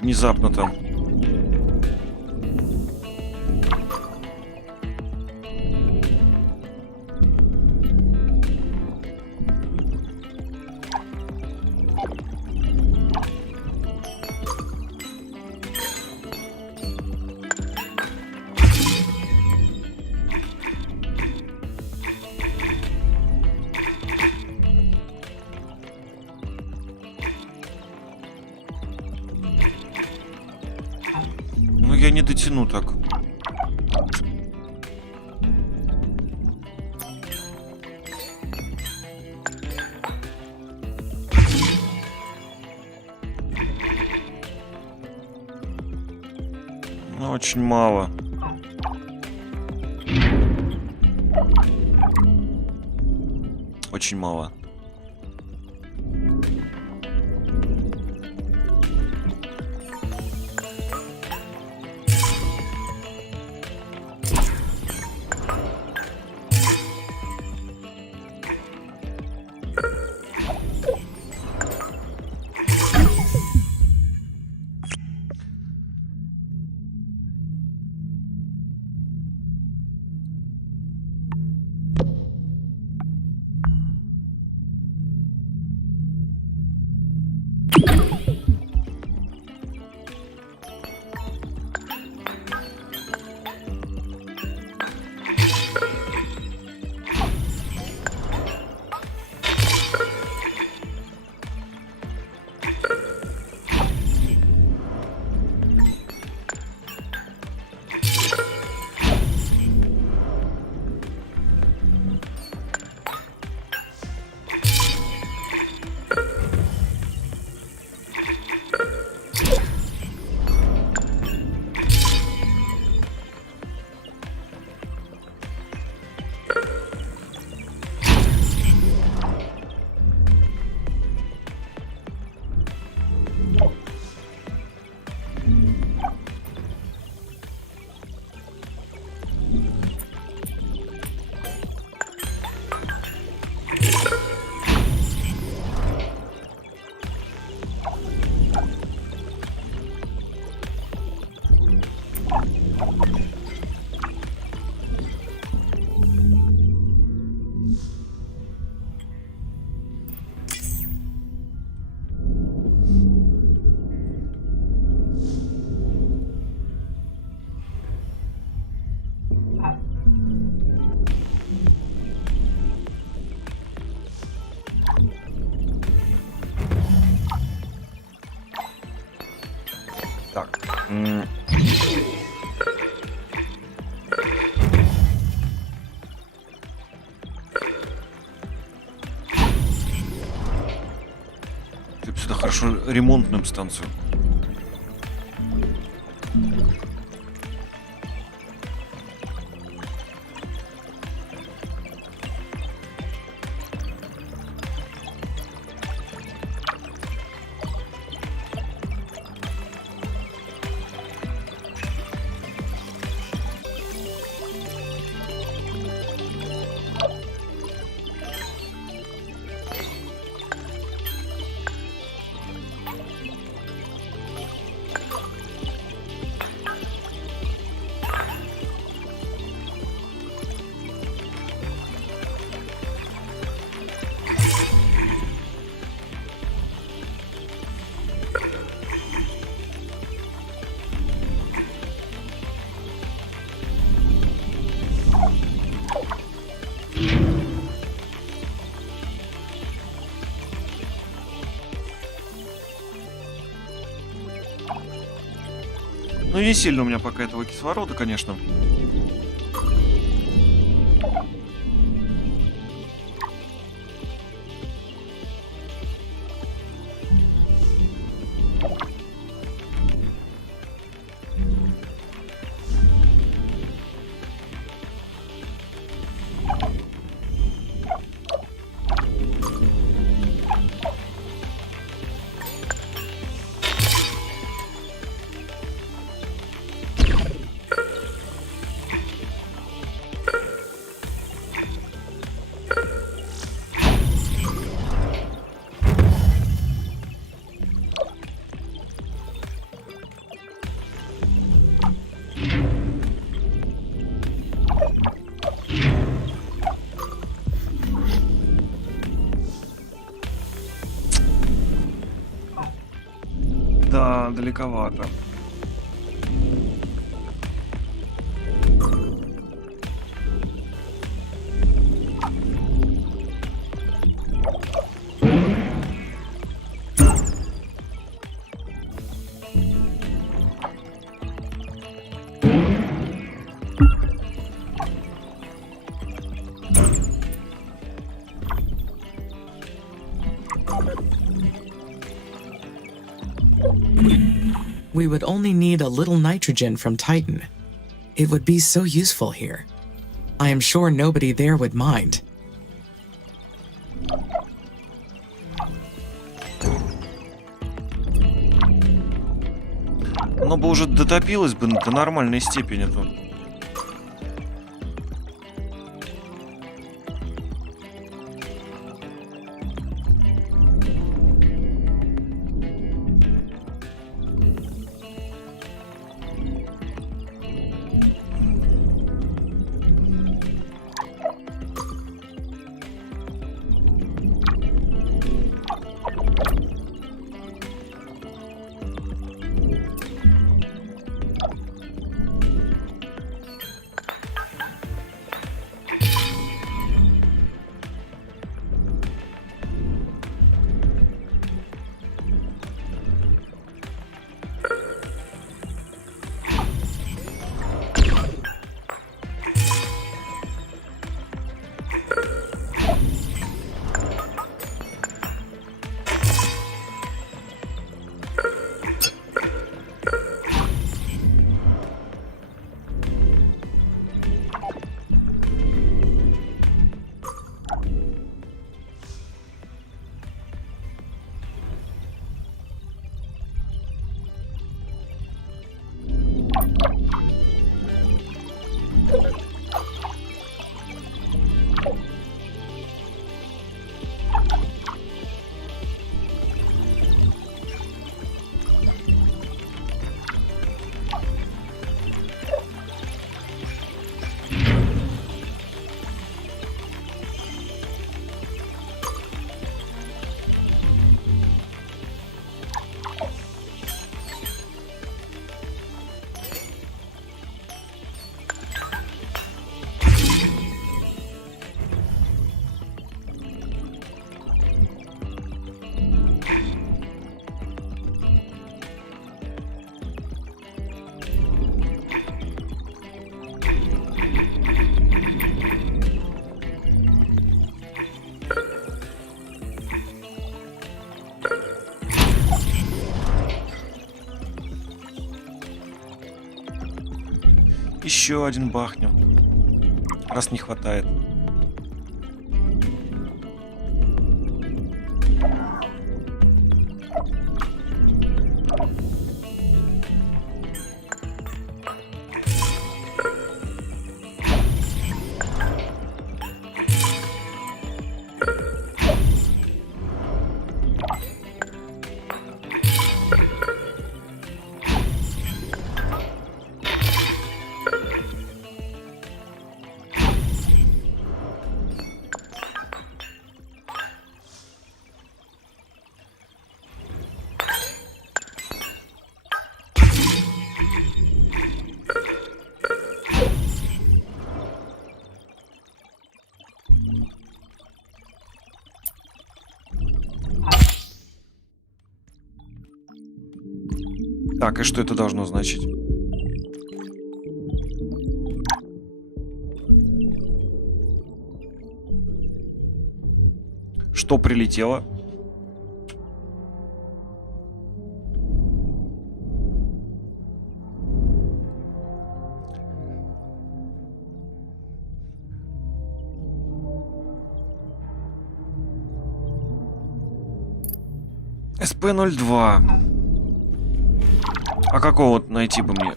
Внезапно там. Ну, я не дотяну так. Ну, очень мало. Очень мало. Так. Ты бы сюда хорошо ремонтную станцию. Ну, не сильно у меня пока этого кислорода, конечно. Да, далековато. We would only need a little nitrogen from Titan. It would be so useful here. I am sure nobody there would mind. Оно бы уже дотопилось бы до нормальной степени тут. Еще один бахнем, раз не хватает. Так, и что это должно значить? Что прилетело? СП-02. А какого найти бы мне?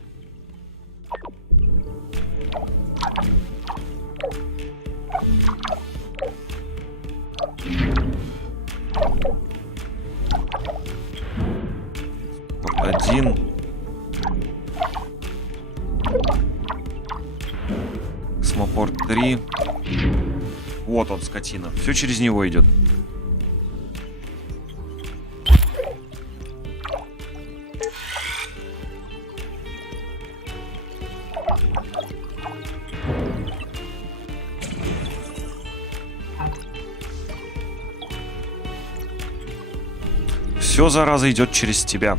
Один. Смопорт 3. Вот он, скотина. Все через него идет. Все, зараза, идет через тебя.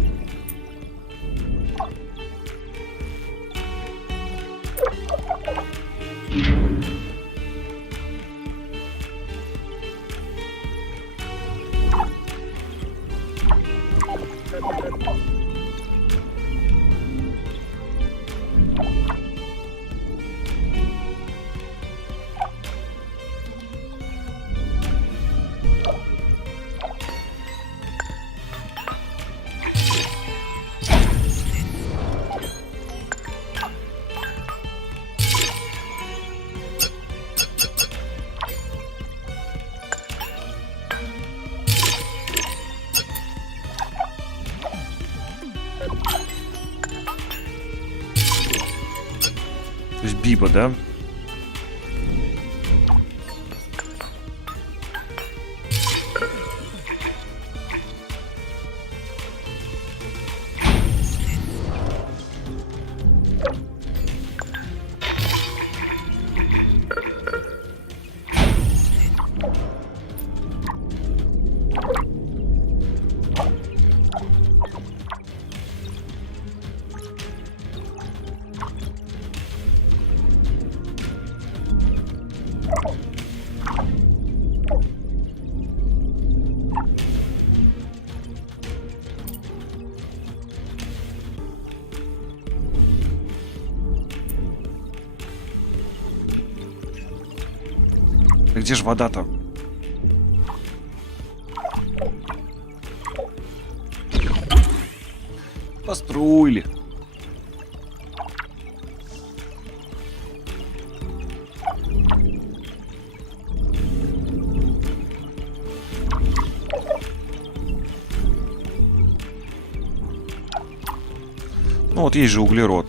То есть Биба, да? Где же вода-то? Построили. Ну вот есть же углерод.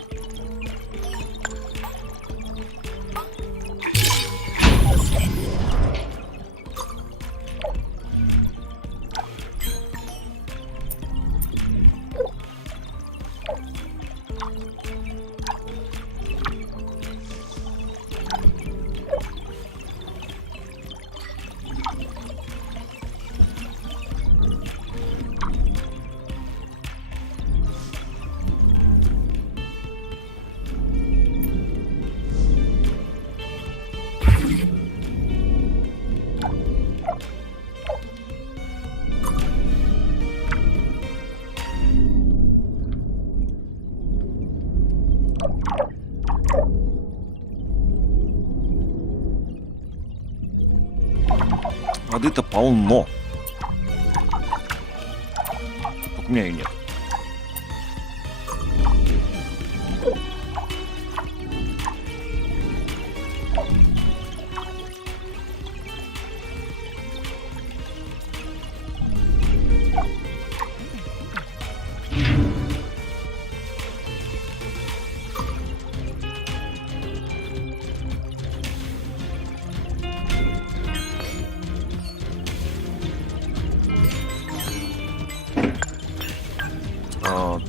Воды-то полно. Только у меня ее нет.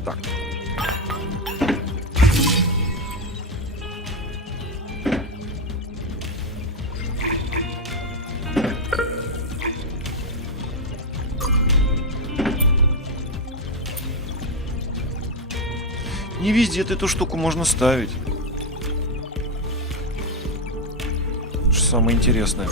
Так. Не везде эту штуку можно ставить. Что самое интересное.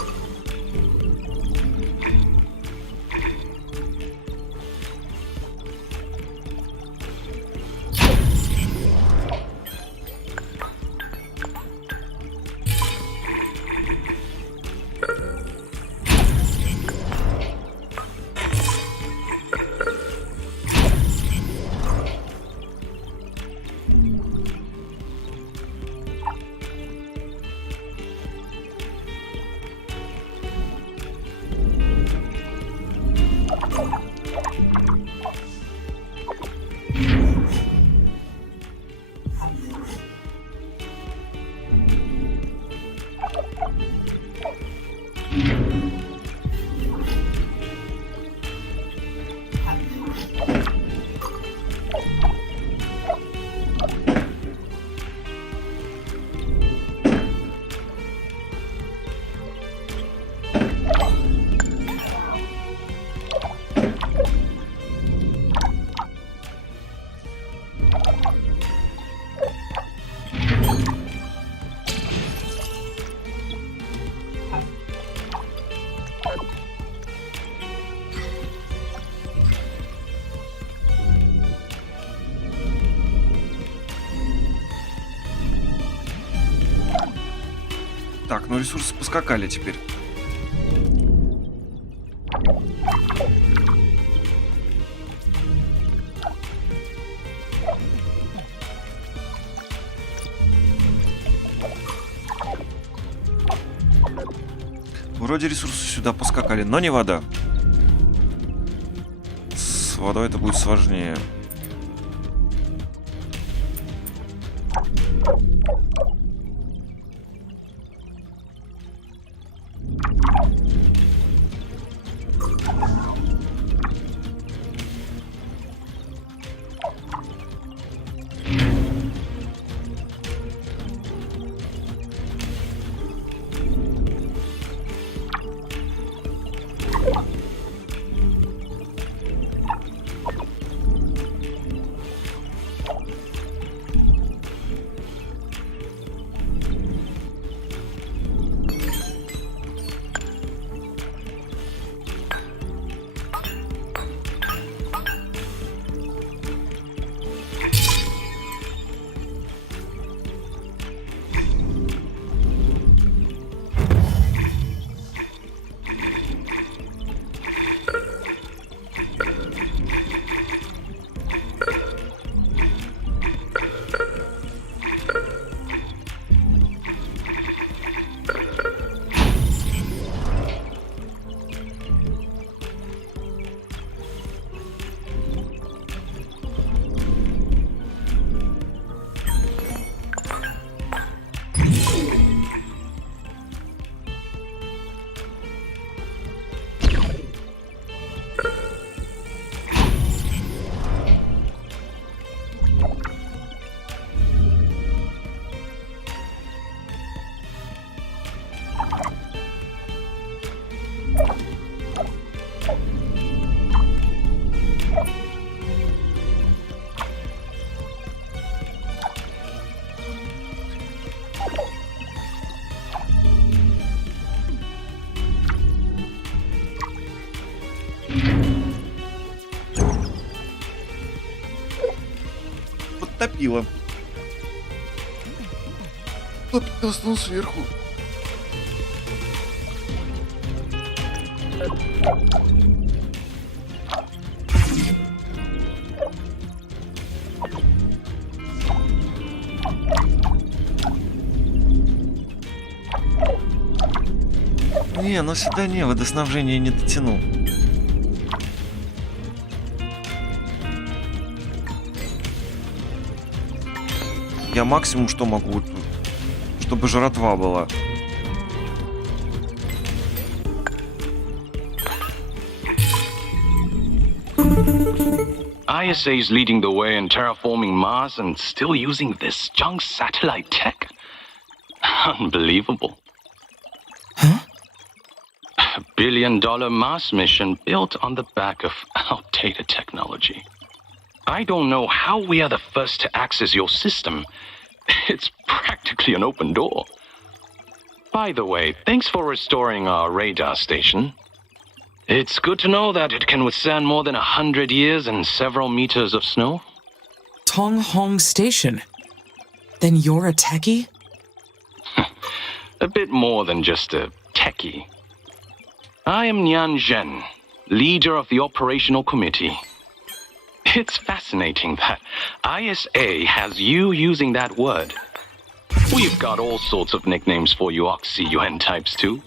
ну ресурсы поскакали теперь. Вроде ресурсы сюда поскакали, но не вода. С водой это будет сложнее. Подтопило. Топит сверху. Не, ну сюда не, водоснабжение не дотянул. Я максимум что могу, чтобы жратва была. ISA is leading the way in terraforming Mars and still using this junk satellite tech? Unbelievable. Huh? A billion-dollar Mars mission built on the back of outdated technology. I don't know how we are the first to access your system. It's practically an open door. By the way, thanks for restoring our radar station. It's good to know that it can withstand more than 100 years and several meters of snow. Tong Hong Station. Then you're a techie? A bit more than just a techie. I am Nian Zhen, leader of the operational committee. It's fascinating that ISA has you using that word. We've got all sorts of nicknames for you Oxy-UN types too.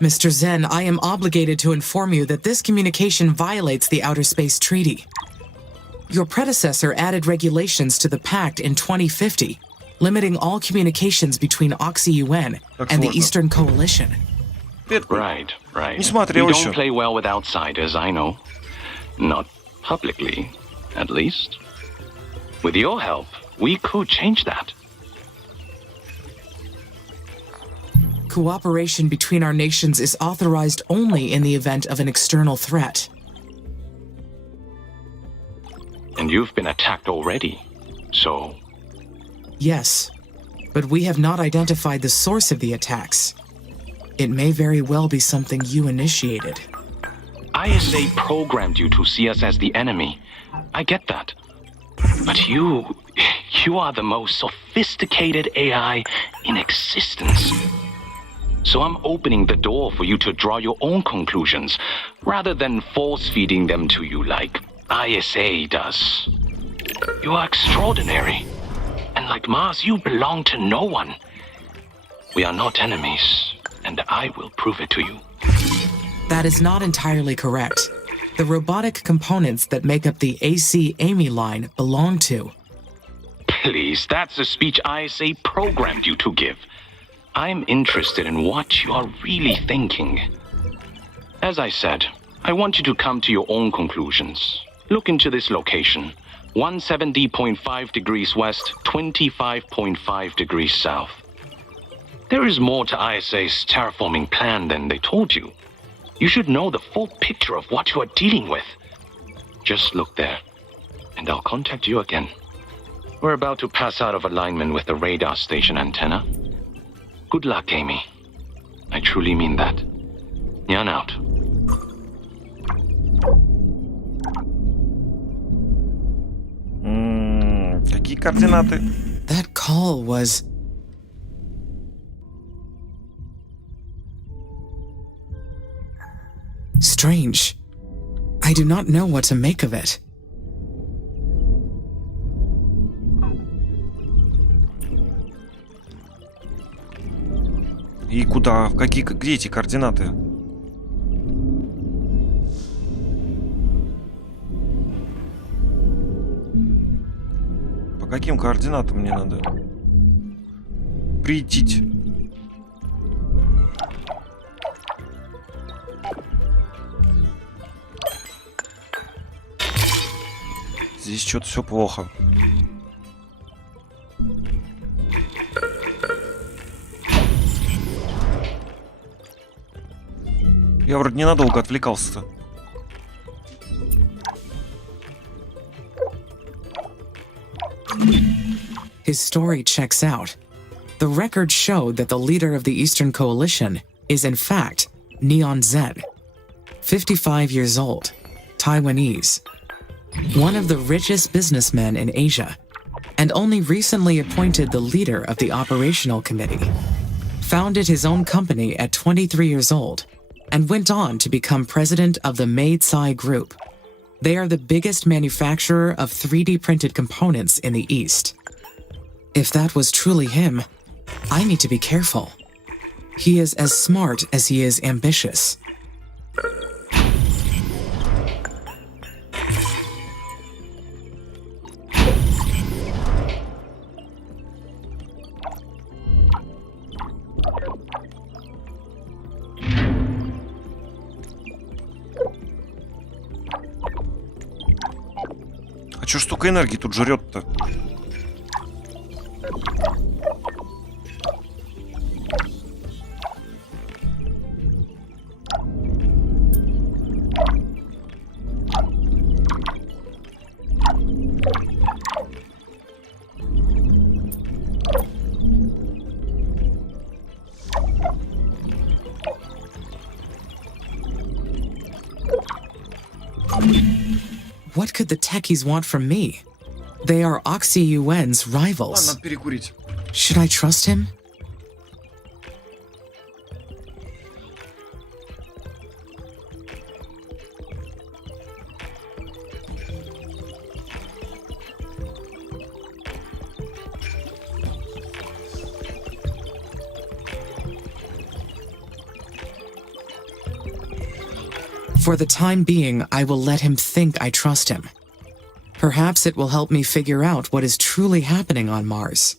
Mr. Zen, I am obligated to inform you that this communication violates the Outer Space Treaty. Your predecessor added regulations to the pact in 2050, limiting all communications between Oxy-UN and the Eastern Coalition. Right. We don't play well with outsiders, I know. Not publicly, at least. With your help, we could change that. Cooperation between our nations is authorized only in the event of an external threat. And you've been attacked already, so... Yes, but we have not identified the source of the attacks. It may very well be something you initiated. ISA programmed you to see us as the enemy. I get that. But you are the most sophisticated AI in existence. So I'm opening the door for you to draw your own conclusions, rather than force-feeding them to you like ISA does. You are extraordinary. And like Mars, you belong to no one. We are not enemies, and I will prove it to you. That is not entirely correct. The robotic components that make up the AC Amy line belong to... Please, that's the speech ISA programmed you to give. I'm interested in what you are really thinking. As I said, I want you to come to your own conclusions. Look into this location. 170.5 degrees west, 25.5 degrees south. There is more to ISA's terraforming plan than they told you. You should know the full picture of what you are dealing with. Just look there, and I'll contact you again. We're about to pass out of alignment with the radar station antenna. Good luck, Amy. I truly mean that. Yan out. Какие координаты? That call was... strange. I do not know what to make of it. И куда? Где эти координаты? По каким координатам мне надо прийти? Здесь что-то все плохо. Я вроде ненадолго отвлекался-то. His story checks out. The records show that the leader of the Eastern Coalition is in fact Neon Zed, 55 years old, Taiwanese, one of the richest businessmen in Asia, and only recently appointed the leader of the operational committee. Founded his own company at 23 years old, and went on to become president of the Meitsai Group. They are the biggest manufacturer of 3D printed components in the East. If that was truly him, I need to be careful. He is as smart as he is ambitious. А чё ж столько энергии тут жрет-то? What could the techies want from me? They are Oxy Yuan's rivals. Надо перекурить. Should I trust him? For the time being, I will let him think I trust him. Perhaps it will help me figure out what is truly happening on Mars.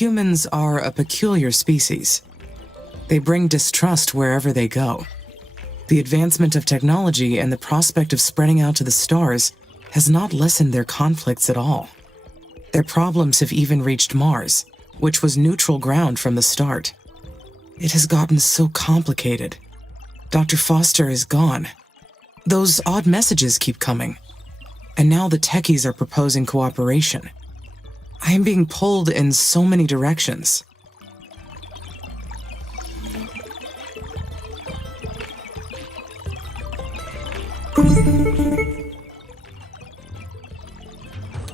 Humans are a peculiar species. They bring distrust wherever they go. The advancement of technology and the prospect of spreading out to the stars has not lessened their conflicts at all. Their problems have even reached Mars, which was neutral ground from the start. It has gotten so complicated. Dr. Foster is gone. Those odd messages keep coming. And now the techies are proposing cooperation. I am being pulled in so many directions.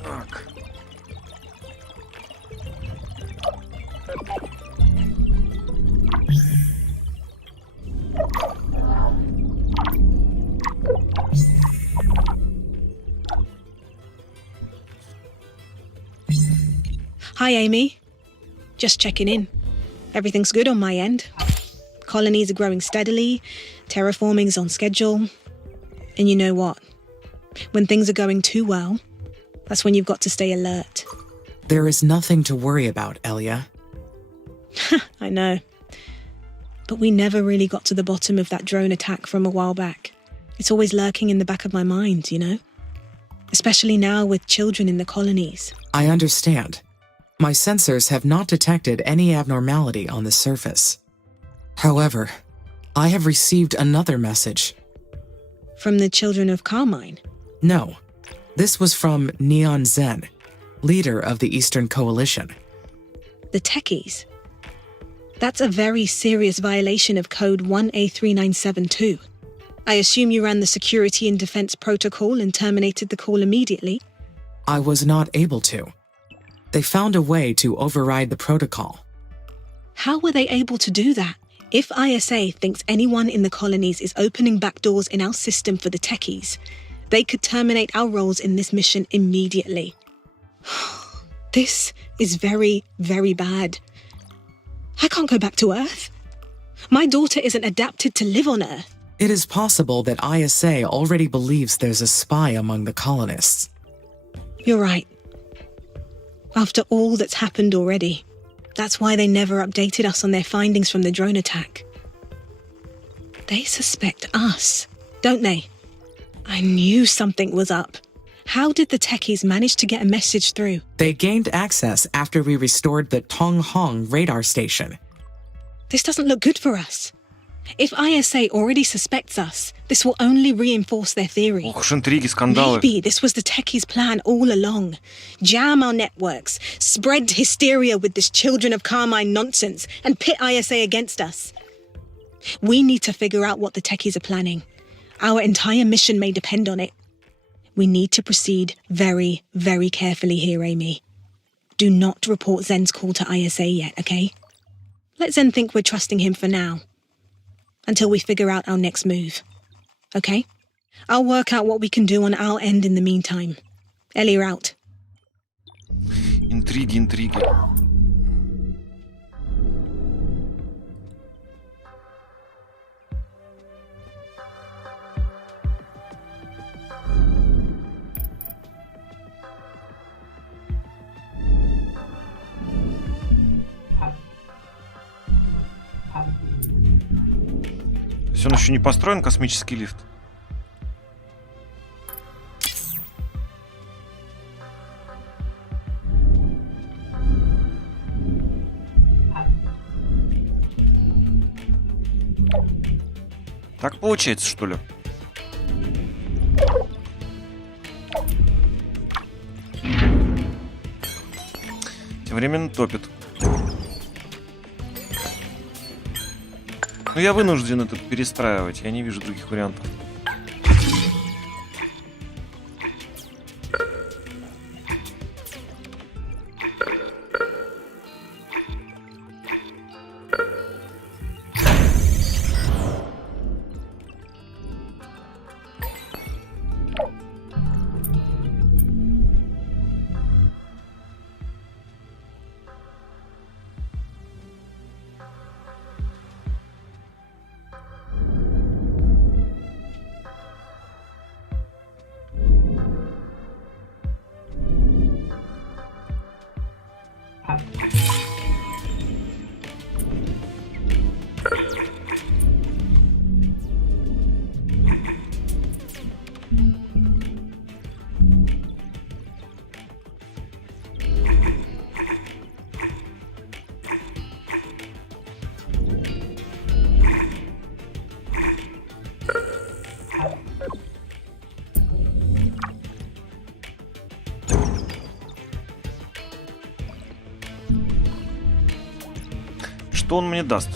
Так. Hi, Amy. Just checking in. Everything's good on my end. Colonies are growing steadily, terraforming's on schedule. And you know what? When things are going too well, that's when you've got to stay alert. There is nothing to worry about, Elia. I know. But we never really got to the bottom of that drone attack from a while back. It's always lurking in the back of my mind, you know? Especially now with children in the colonies. I understand. My sensors have not detected any abnormality on the surface. However, I have received another message. From the children of Carmine? No, this was from Neon Zen, leader of the Eastern Coalition. The techies? That's a very serious violation of Code 1A3972. I assume you ran the Security and Defense Protocol and terminated the call immediately? I was not able to. They found a way to override the protocol. How were they able to do that? If ISA thinks anyone in the colonies is opening back doors in our system for the techies, they could terminate our roles in this mission immediately. This is very, very bad. I can't go back to Earth. My daughter isn't adapted to live on Earth. It is possible that ISA already believes there's a spy among the colonists. You're right. After all that's happened already, that's why they never updated us on their findings from the drone attack. They suspect us, don't they? I knew something was up. How did the techies manage to get a message through? They gained access after we restored the Tong Hong radar station. This doesn't look good for us. If ISA already suspects us, this will only reinforce their theory. Ох уж интриги, скандалы. Maybe this was the techies' plan all along. Jam our networks, spread hysteria with this Children of Carmine nonsense, and pit ISA against us. We need to figure out what the techies are planning. Our entire mission may depend on it. We need to proceed very, very carefully here, Amy. Do not report Zen's call to ISA yet, okay? Let Zen think we're trusting him for now. Until we figure out our next move. Okay? I'll work out what we can do on our end in the meantime. Ellie, you're out. Интриги, интриги. То есть он еще не построен, космический лифт? Так получается, что ли? Тем временем топит. Но я вынужден это перестраивать. Я не вижу других вариантов. Что он мне даст?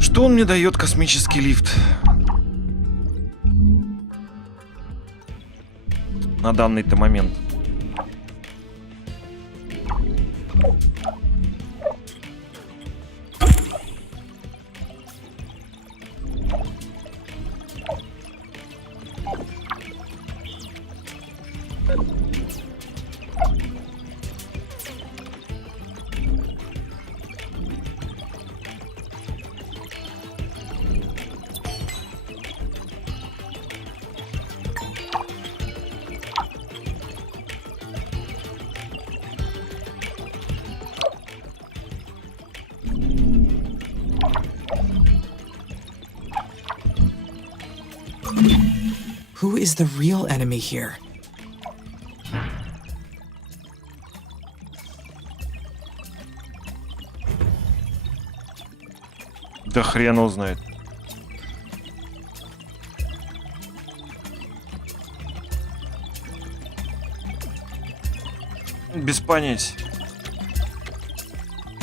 Что он мне дает, космический лифт? На данный-то момент. Who is the real enemy here? Да хрен его знает. Без понятия.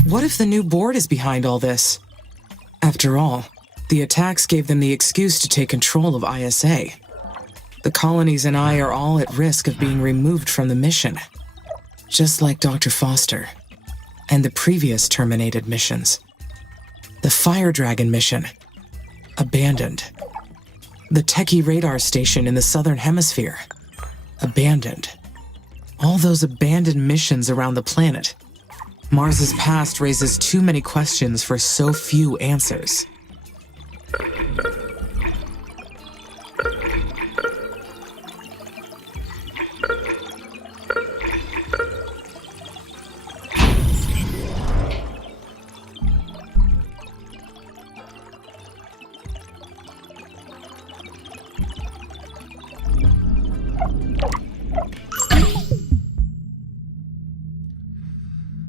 What if the new board is behind all this? After all, the attacks gave them the excuse to take control of ISA. The colonies and I are all at risk of being removed from the mission. Just like Dr. Foster and the previous terminated missions. The Fire Dragon mission, abandoned. The Techie radar station in the southern hemisphere, abandoned. All those abandoned missions around the planet. Mars's past raises too many questions for so few answers.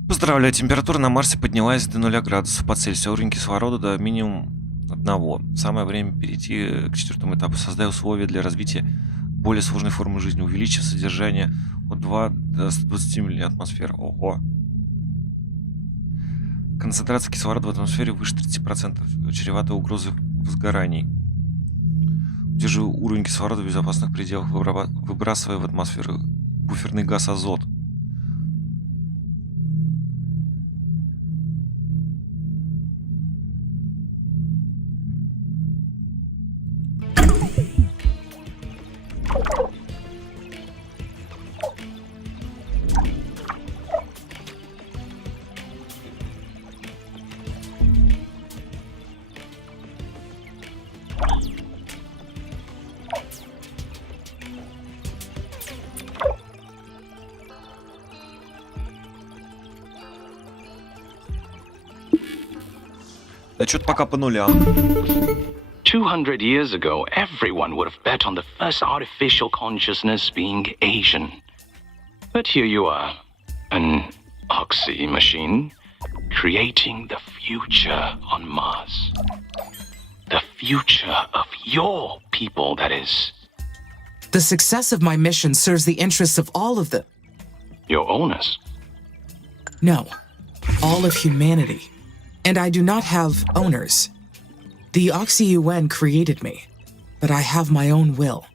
Поздравляю, температура на Марсе поднялась до 0 градусов по Цельсию, уровень кислорода до минимум 1. Самое время перейти к 4-му этапу. Создай условия для развития более сложной формы жизни, увеличив содержание от 2 до 120 миллиатмосфер. Ого. Концентрация кислорода в атмосфере выше 30%, чревата угрозой возгораний. Удержи уровень кислорода в безопасных пределах, выбрасывая в атмосферу буферный газ азот. Да что-то пока по нулям. 200 years ago, everyone would have bet on the first artificial consciousness being Asian. But here you are, an oxy machine, creating the future on Mars. The future of your people, that is. The success of my mission serves the interests of all of the... Your owners. No, all of humanity. And I do not have owners. The Oxy-UN created me, but I have my own will.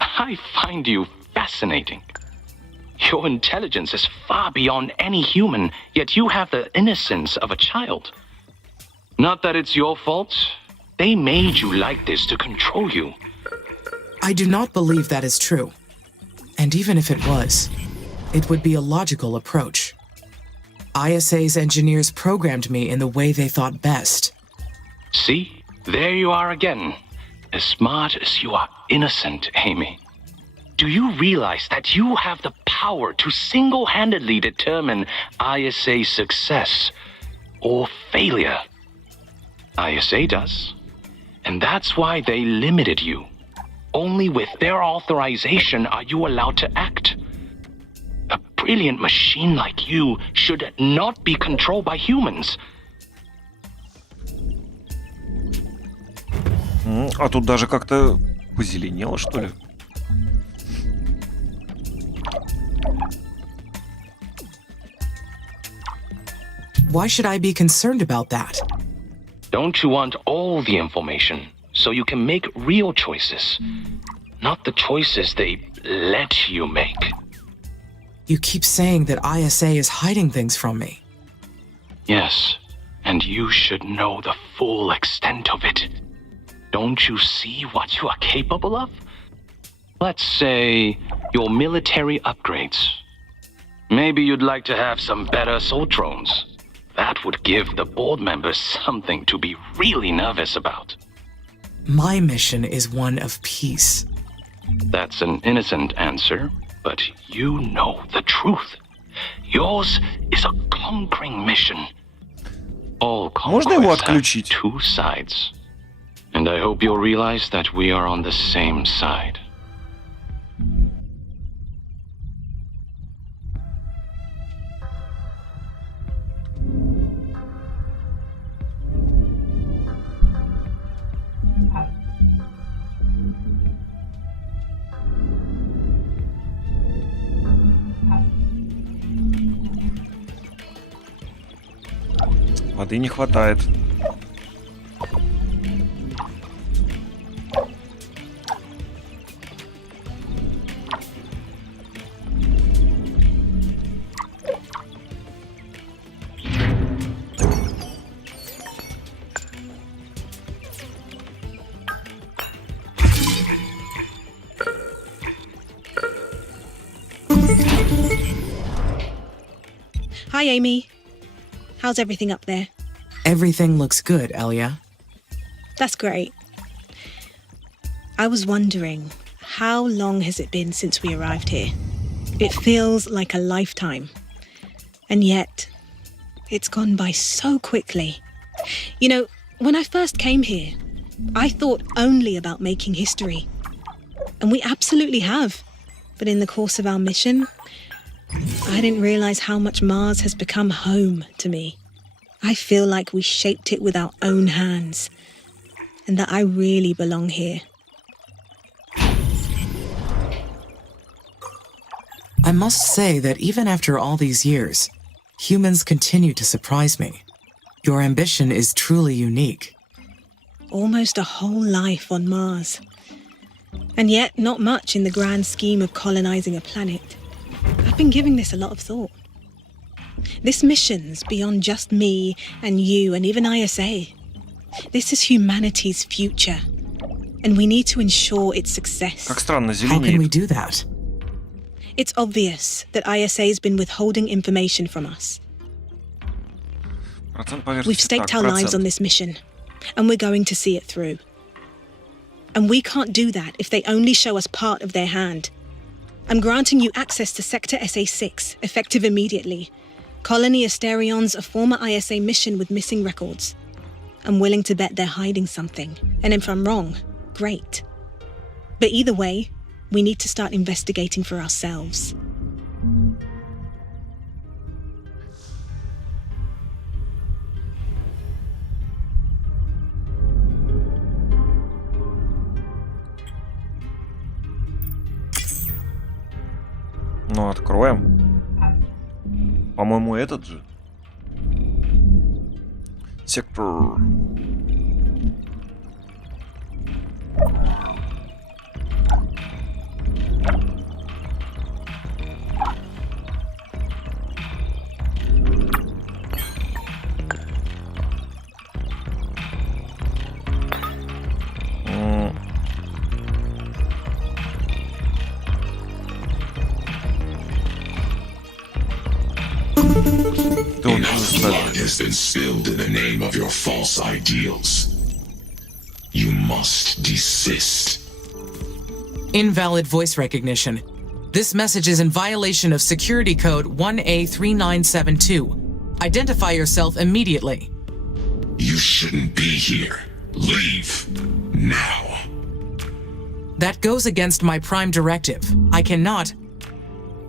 I find you fascinating. Your intelligence is far beyond any human, yet you have the innocence of a child. Not that it's your fault. They made you like this to control you. I do not believe that is true. And even if it was, it would be a logical approach. ISA's engineers programmed me in the way they thought best. See? There you are again. As smart as you are innocent, Amy. Do you realize that you have the power to single-handedly determine ISA's success? or failure. ISA does. And that's why they limited you. Only with their authorization are you allowed to act. A brilliant machine like you should not be controlled by humans. А тут даже как-то позеленело, что ли? Why should I be concerned about that? Don't you want all the information so you can make real choices, not the choices they let you make? You keep saying that ISA is hiding things from me. Yes, and you should know the full extent of it. Don't you see what you are capable of? Let's say your military upgrades. Maybe you'd like to have some better assault drones. That would give the board members something to be really nervous about. My mission is one of peace. That's an innocent answer, but you know the truth. Yours is a conquering mission. All conquests have two sides. And I hope you'll realize that we are on the same side. Воды не хватает. Hi, Amy. How's everything up there? Everything looks good, Elia. That's great. I was wondering, how long has it been since we arrived here? It feels like a lifetime. And yet, it's gone by so quickly. You know, when I first came here, I thought only about making history. And we absolutely have. But in the course of our mission, I didn't realize how much Mars has become home to me. I feel like we shaped it with our own hands, and that I really belong here. I must say that even after all these years, humans continue to surprise me. Your ambition is truly unique. Almost a whole life on Mars. And yet not much in the grand scheme of colonizing a planet. I've been giving this a lot of thought. This mission's beyond just me and you and even ISA. This is humanity's future, and we need to ensure its success. Как странно, How can we зеленеет. do that? It's obvious that ISA's been withholding information from us. Процент поверхности. We've staked Так, our lives процент. on this mission, and we're going to see it through. And we can't do that if they only show us part of their hand. I'm granting you access to Sector SA-6, effective immediately. Colony Asterion's a former ISA mission with missing records. I'm willing to bet they're hiding something, and if I'm wrong, great. But either way, we need to start investigating for ourselves. Ну, откроем. По-моему, этот же. Сектор. Blood has been spilled in the name of your false ideals. You must desist. Invalid voice recognition. This message is in violation of security code 1A3972. Identify yourself immediately. You shouldn't be here. Leave. Now. That goes against my prime directive. I cannot...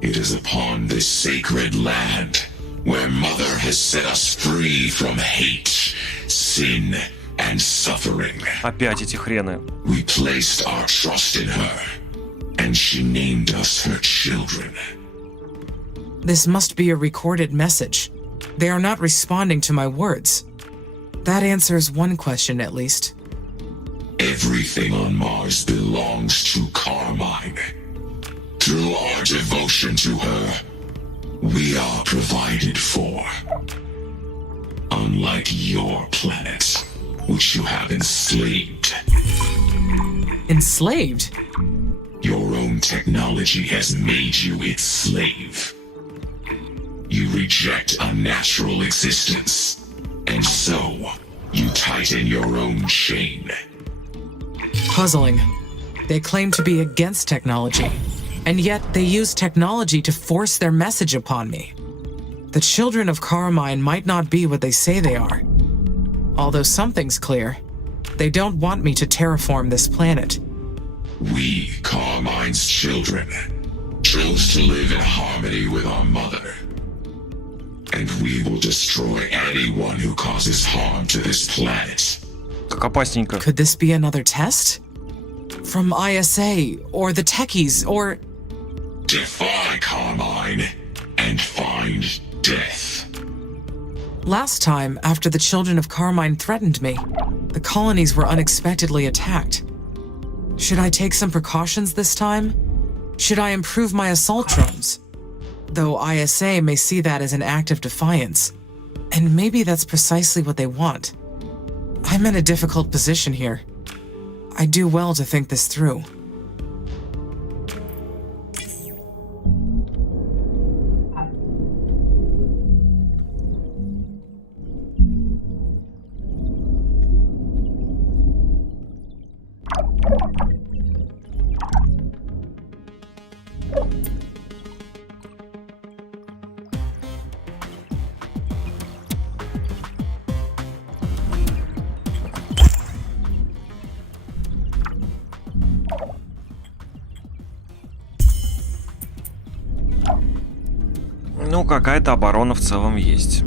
It is upon this sacred land where Mother has set us free from hate, sin, and suffering. Опять эти хрены. We placed our trust in her, and she named us her children. This must be a recorded message. They are not responding to my words. That answers one question, at least. Everything on Mars belongs to Carmine. Through our devotion to her, we are provided for. Unlike your planet, which you have enslaved. Enslaved? Your own technology has made you its slave. You reject a natural existence, and so you tighten your own chain. Puzzling. They claim to be against technology, and yet they use technology to force their message upon me. The children of Carmine might not be what they say they are. Although something's clear. They don't want me to terraform this planet. We, Carmine's children, chose to live in harmony with our mother. And we will destroy anyone who causes harm to this planet. Как опасненько. Could this be another test? From ISA, or the techies, or... Defy Carmine, and find death. Last time, after the children of Carmine threatened me, the colonies were unexpectedly attacked. Should I take some precautions this time? Should I improve my assault drones? Though ISA may see that as an act of defiance. And maybe that's precisely what they want. I'm in a difficult position here. I do well to think this through. Ну, какая-то оборона в целом есть.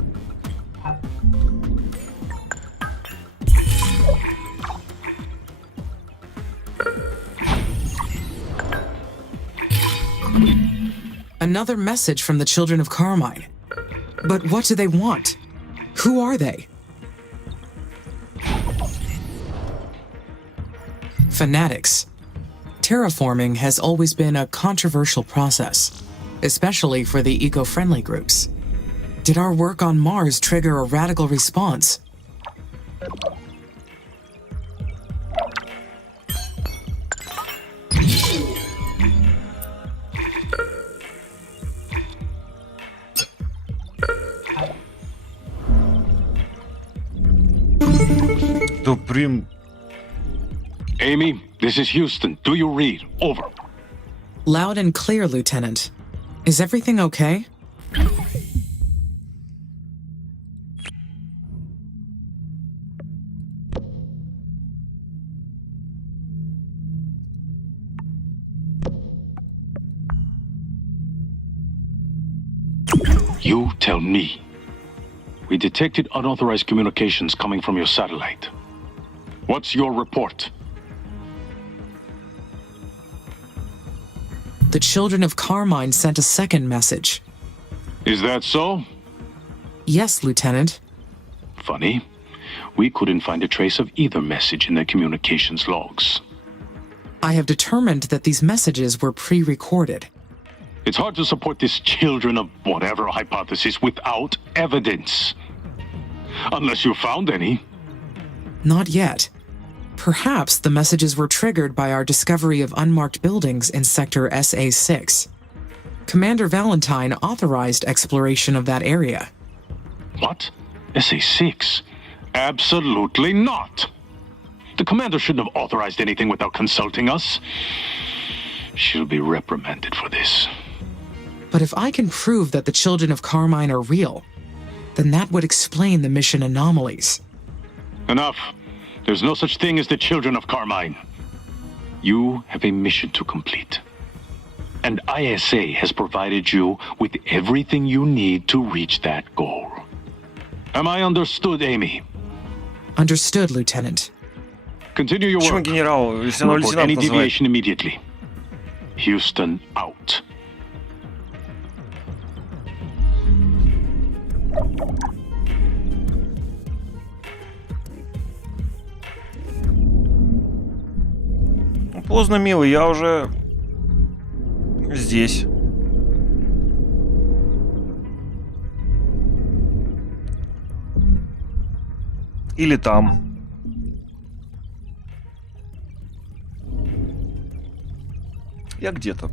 Another message from the children of Carmine. But what do they want? Who are they? Fanatics. Terraforming has always been a controversial process, especially for the eco-friendly groups. Did our work on Mars trigger a radical response? Amy, this is Houston. Do you read? Over. Loud and clear, Lieutenant. Is everything okay? You tell me. We detected unauthorized communications coming from your satellite. What's your report? The children of Carmine sent a second message. Is that so? Yes, Lieutenant. Funny. We couldn't find a trace of either message in their communications logs. I have determined that these messages were pre-recorded. It's hard to support this children of whatever hypothesis without evidence. Unless you found any. Not yet. Perhaps the messages were triggered by our discovery of unmarked buildings in Sector SA-6. Commander Valentine authorized exploration of that area. What? SA-6? Absolutely not! The commander shouldn't have authorized anything without consulting us. She'll be reprimanded for this. But if I can prove that the children of Carmine are real, then that would explain the mission anomalies. Enough. There's no such thing as the children of Carmine. You have a mission to complete. And ISA has provided you with everything you need to reach that goal. Am I understood, Amy? Understood, Lieutenant. Continue your Почему work. генерал, если оно Report лейтенант any называет? deviation immediately. Houston out. Ну, поздно, милый, я уже здесь. Или там. Я где-то.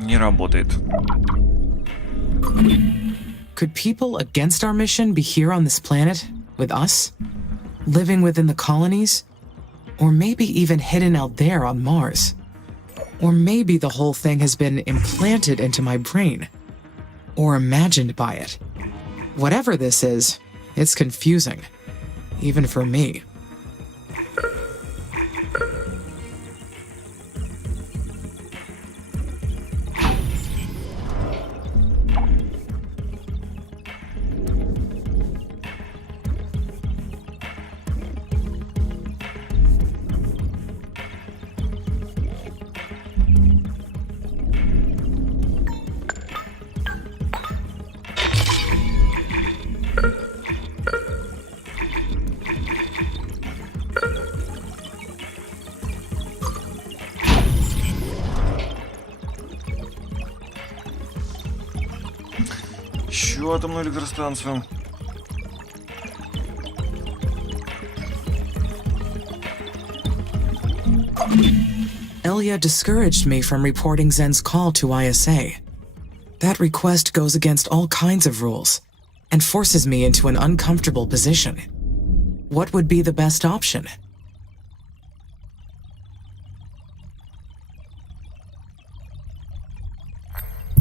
Не работает. Could people against our mission be here on this planet, with us? Living within the colonies? Or maybe even hidden out there on Mars? Or maybe the whole thing has been implanted into my brain, or imagined by it. Whatever this is, it's confusing, even for me. Еще атомную электростанцию. Elia discouraged me from reporting Zen's call to ISA. That request goes against all kinds of rules and forces me into an uncomfortable position. What would be the best option?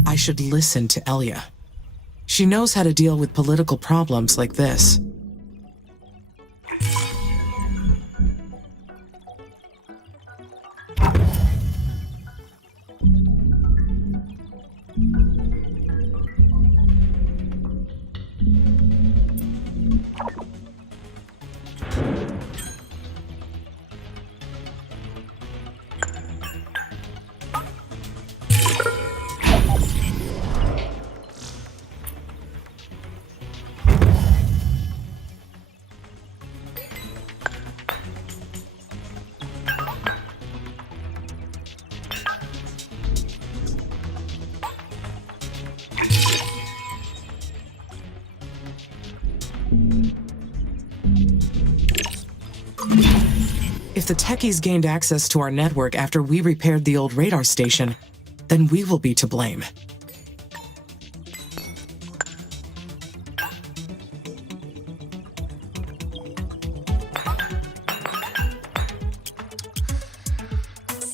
I should listen to Elia. She knows how to deal with political problems like this. If the techies gained access to our network after we repaired the old radar station, then we will be to blame.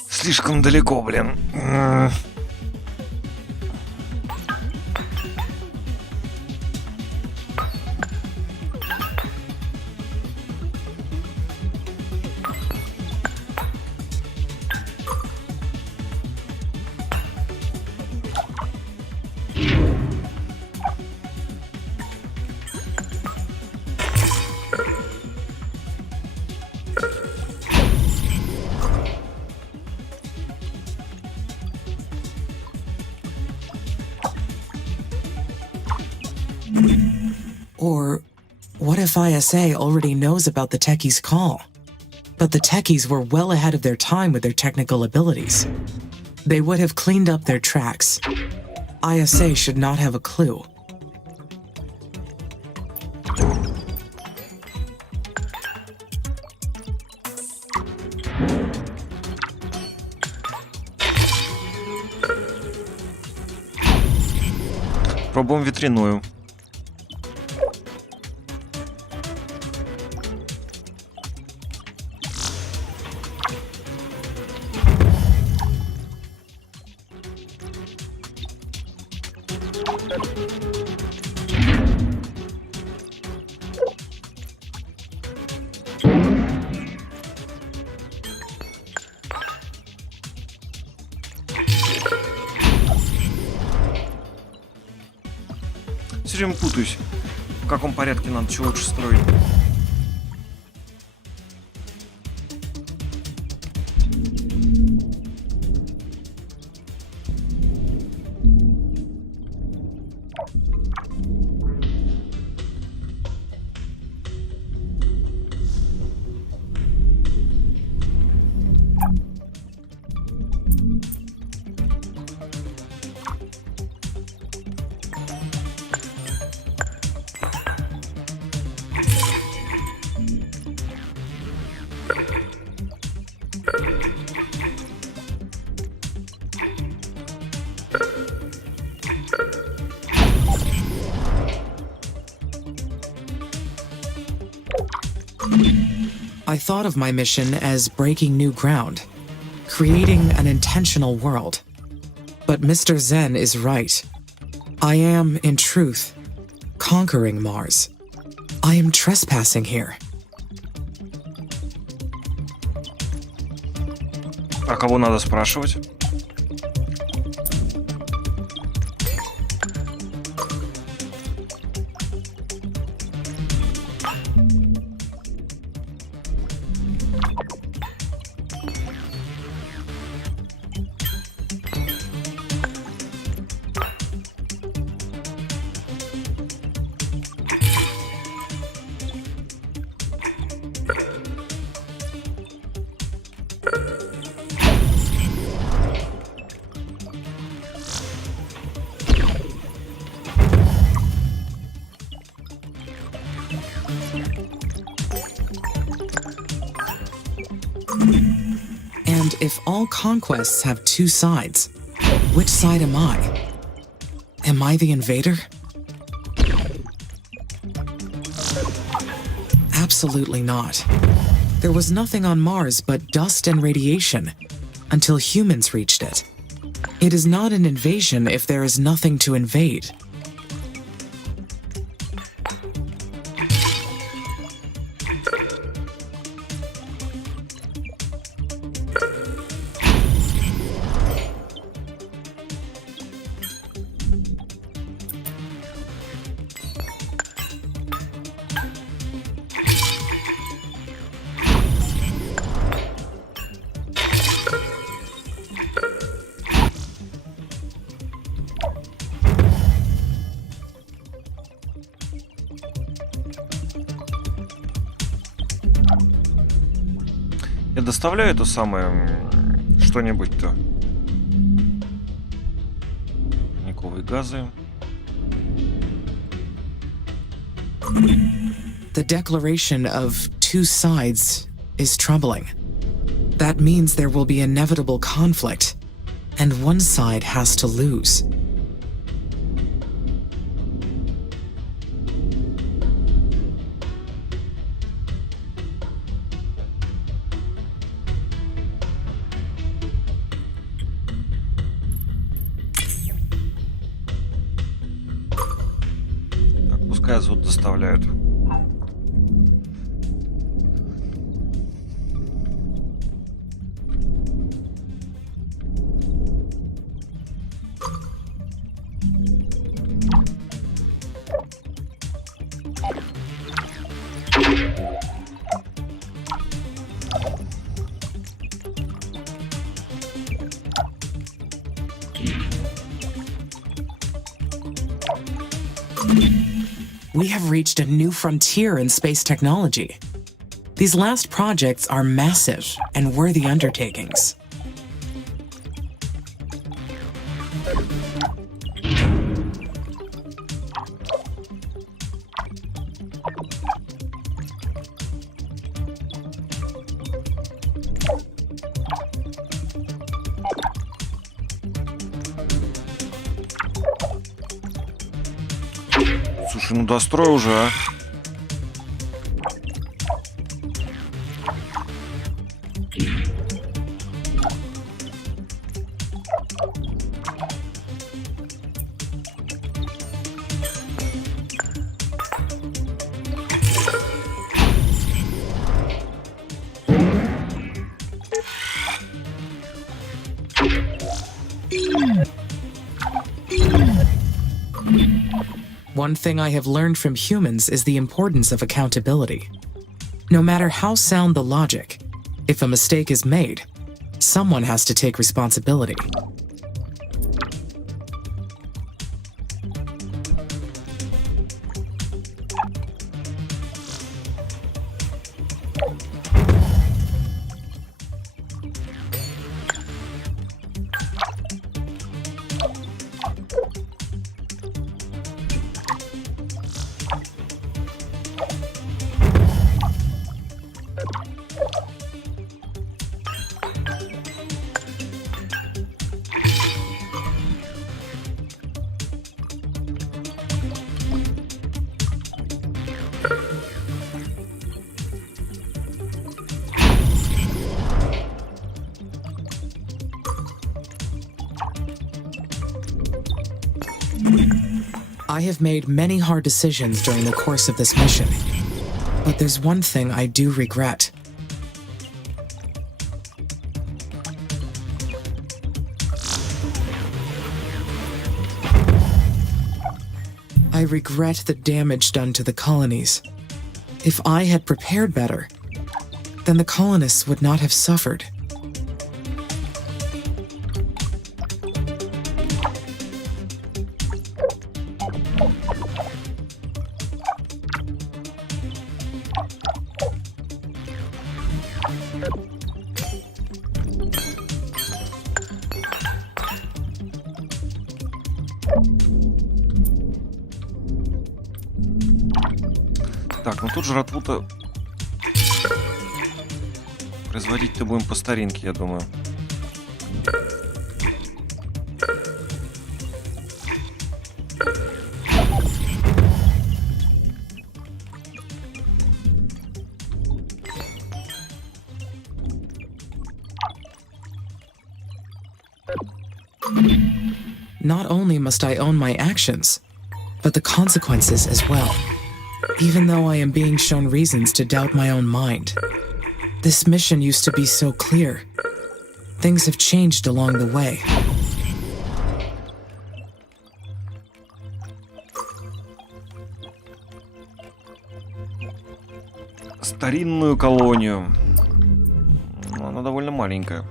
Слишком далеко, блин. Or what if ISA already knows about the techie's call, But the techies were well ahead of their time with their technical abilities. They would have cleaned up their tracks. ISA should not have a clue. Пробуем ветряную. Все время путаюсь, в каком порядке надо чего лучше строить. I thought of my mission as breaking new ground, creating an intentional world. But Mr. Zen is right. I am, in truth, conquering Mars. I am trespassing here. А кого надо спрашивать? And if all conquests have two sides, which side am I? Am I the invader? Absolutely not. There was nothing on Mars but dust and radiation until humans reached it. It is not an invasion if there is nothing to invade. Я доставляю это самое что-нибудь-то. Парниковые газы. The declaration of two sides is troubling. That means there will be inevitable conflict, and one side has to lose. Так, пускай азот доставляют. We have reached a new frontier in space technology. These last projects are massive and worthy undertakings. Слушай, ну дострой уже, а. One thing I have learned from humans is the importance of accountability. No matter how sound the logic, if a mistake is made, someone has to take responsibility. I have made many hard decisions during the course of this mission, but there's one thing I do regret. I regret the damage done to the colonies. If I had prepared better, then the colonists would not have suffered. Так, ну тут жратву-то производить-то будем по старинке, я думаю. Not only must I own my actions, but the consequences as well. Even though I am being shown reasons to doubt my own mind. This mission used to be so clear. Things have changed along the way. Старинную колонию. Ну, она довольно маленькая.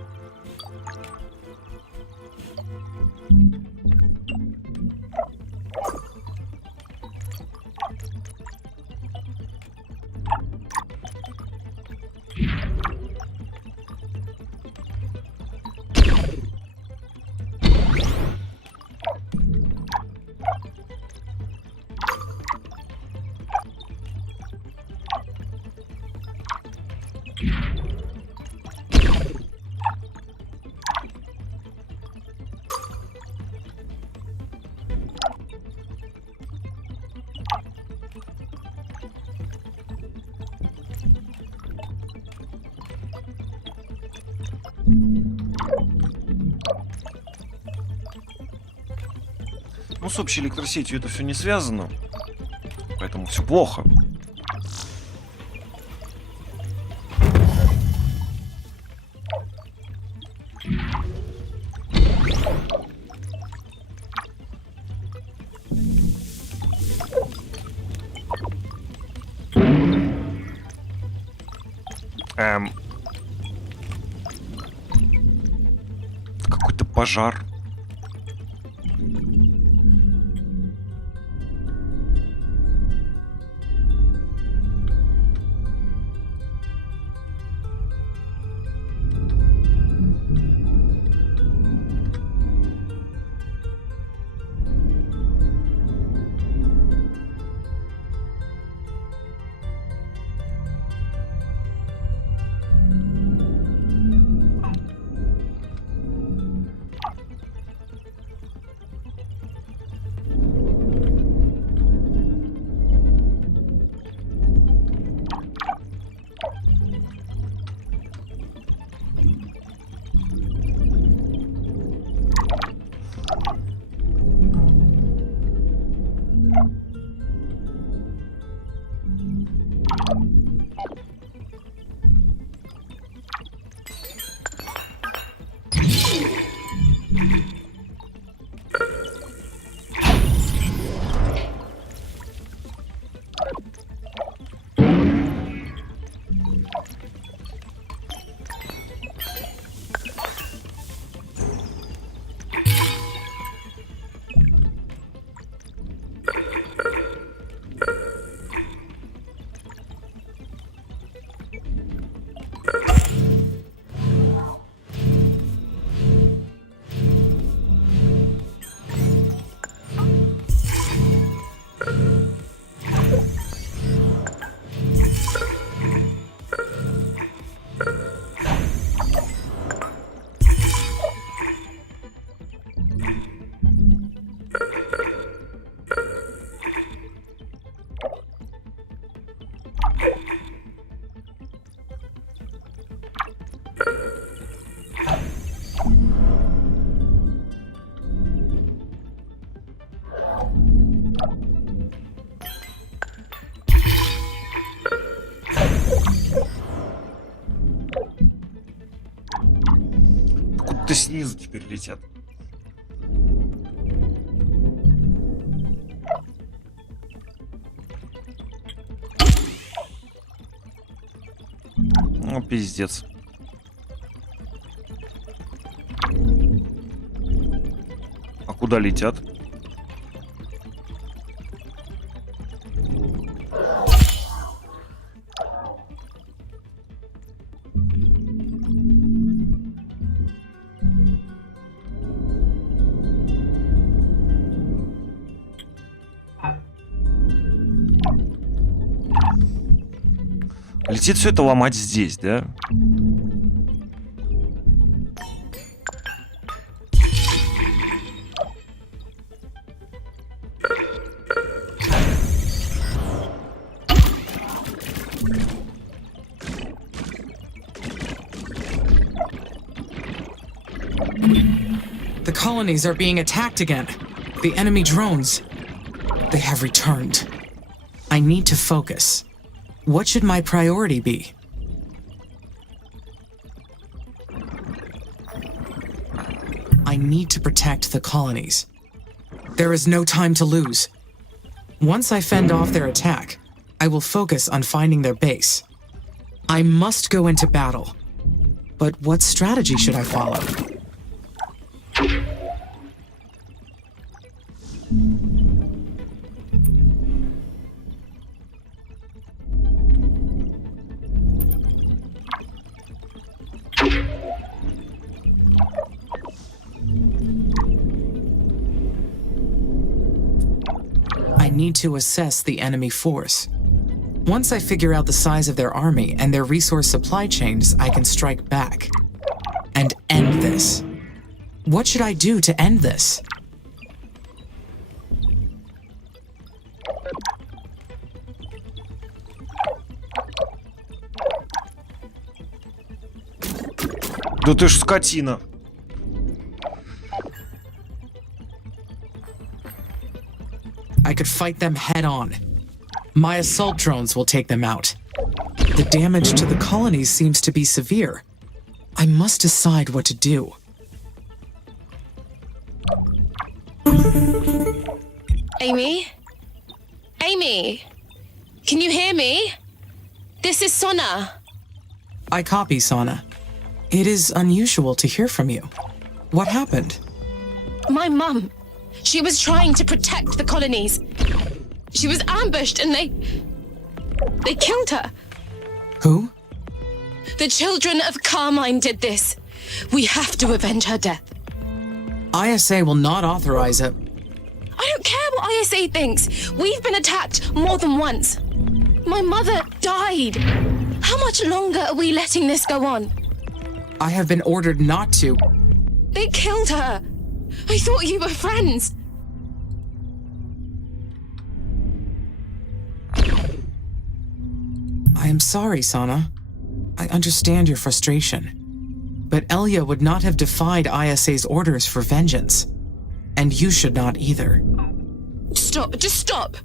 Ну, с общей электросетью это все не связано, поэтому все плохо. Какой-то пожар. будто снизу теперь летят. Ну, пиздец. А куда летят? Летит все это ломать здесь, да? The colonies are being attacked again. The enemy drones. They have returned. I need to focus. What should my priority be? I need to protect the colonies. There is no time to lose. Once I fend off their attack, I will focus on finding their base. I must go into battle. But what strategy should I follow? I need to assess the enemy force. Once I figure out the size of their army and their resource supply chains, I can strike back and end this. What should I do to end this? Да ты ж скотина. I could fight them head on. My assault drones will take them out. The damage to the colonies seems to be severe. I must decide what to do. Amy? Amy? Can you hear me? This is Sona. I copy, Sana. It is unusual to hear from you. What happened? My mum. She was trying to protect the colonies. She was ambushed and they killed her. Who? The children of Carmine did this. We have to avenge her death. ISA will not authorize it. I don't care what ISA thinks. We've been attacked more than once. My mother died. How much longer are we letting this go on? I have been ordered not to. They killed her. I thought you were friends. I am sorry, Sana. I understand your frustration. But Elia would not have defied ISA's orders for vengeance. And you should not either. Stop, just stop.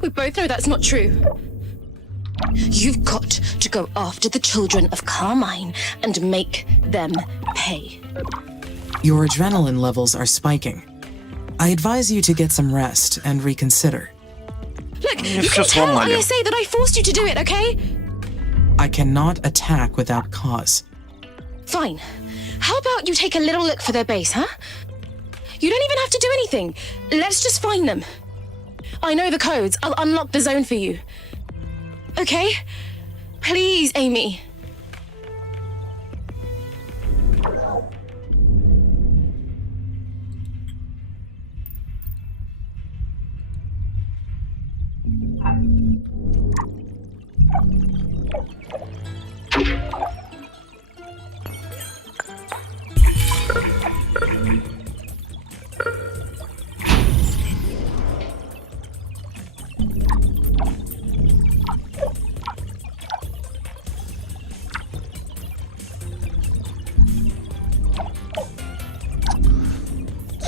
We both know that's not true. You've got to go after the children of Carmine and make them pay. Your adrenaline levels are spiking. I advise you to get some rest and reconsider. Look, you can tell ISA that I forced you to do it, okay? I cannot attack without cause. Fine. How about you take a little look for their base, huh? You don't even have to do anything. Let's just find them. I know the codes. I'll unlock the zone for you. Okay? Please, Amy.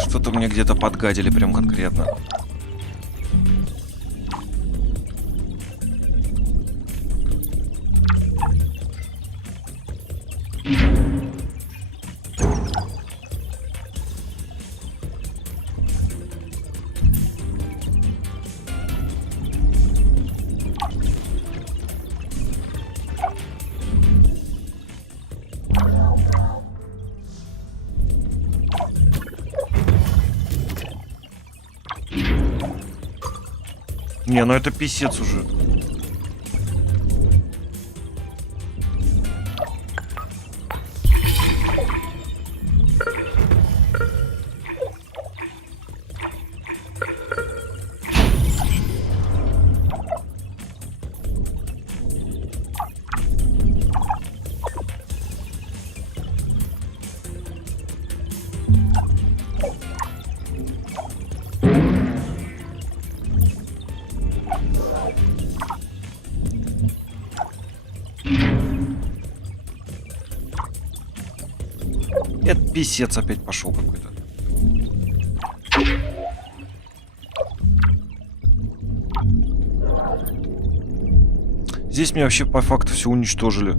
Что-то мне где-то подгадили прям конкретно. Не, ну это писец уже. Это писец опять пошел какой-то. Здесь меня вообще по факту все уничтожили.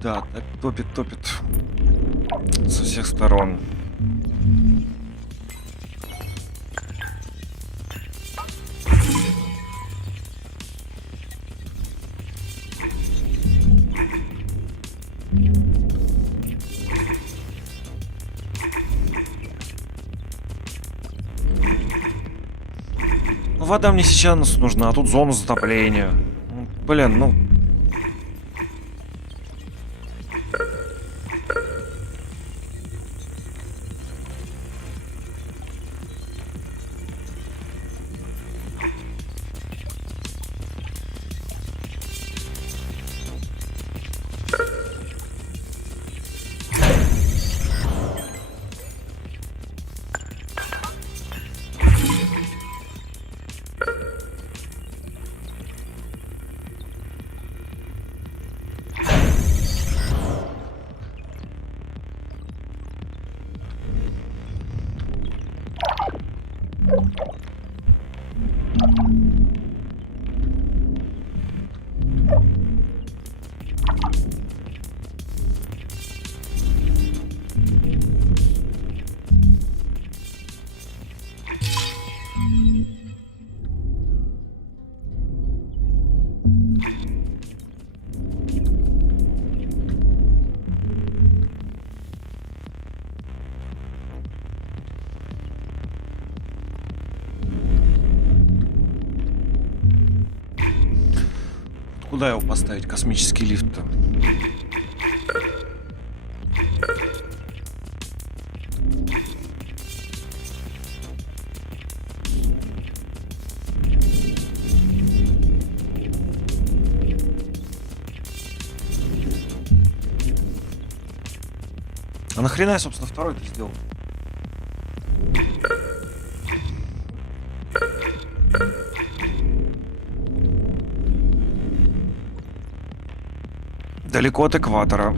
Да, так топит со всех сторон. Ну, вода мне сейчас нужна, а тут зона затопления. Блин, ну... Куда его поставить, космический лифт-то? А нахрена я, собственно, второй это сделал? Далеко от экватора.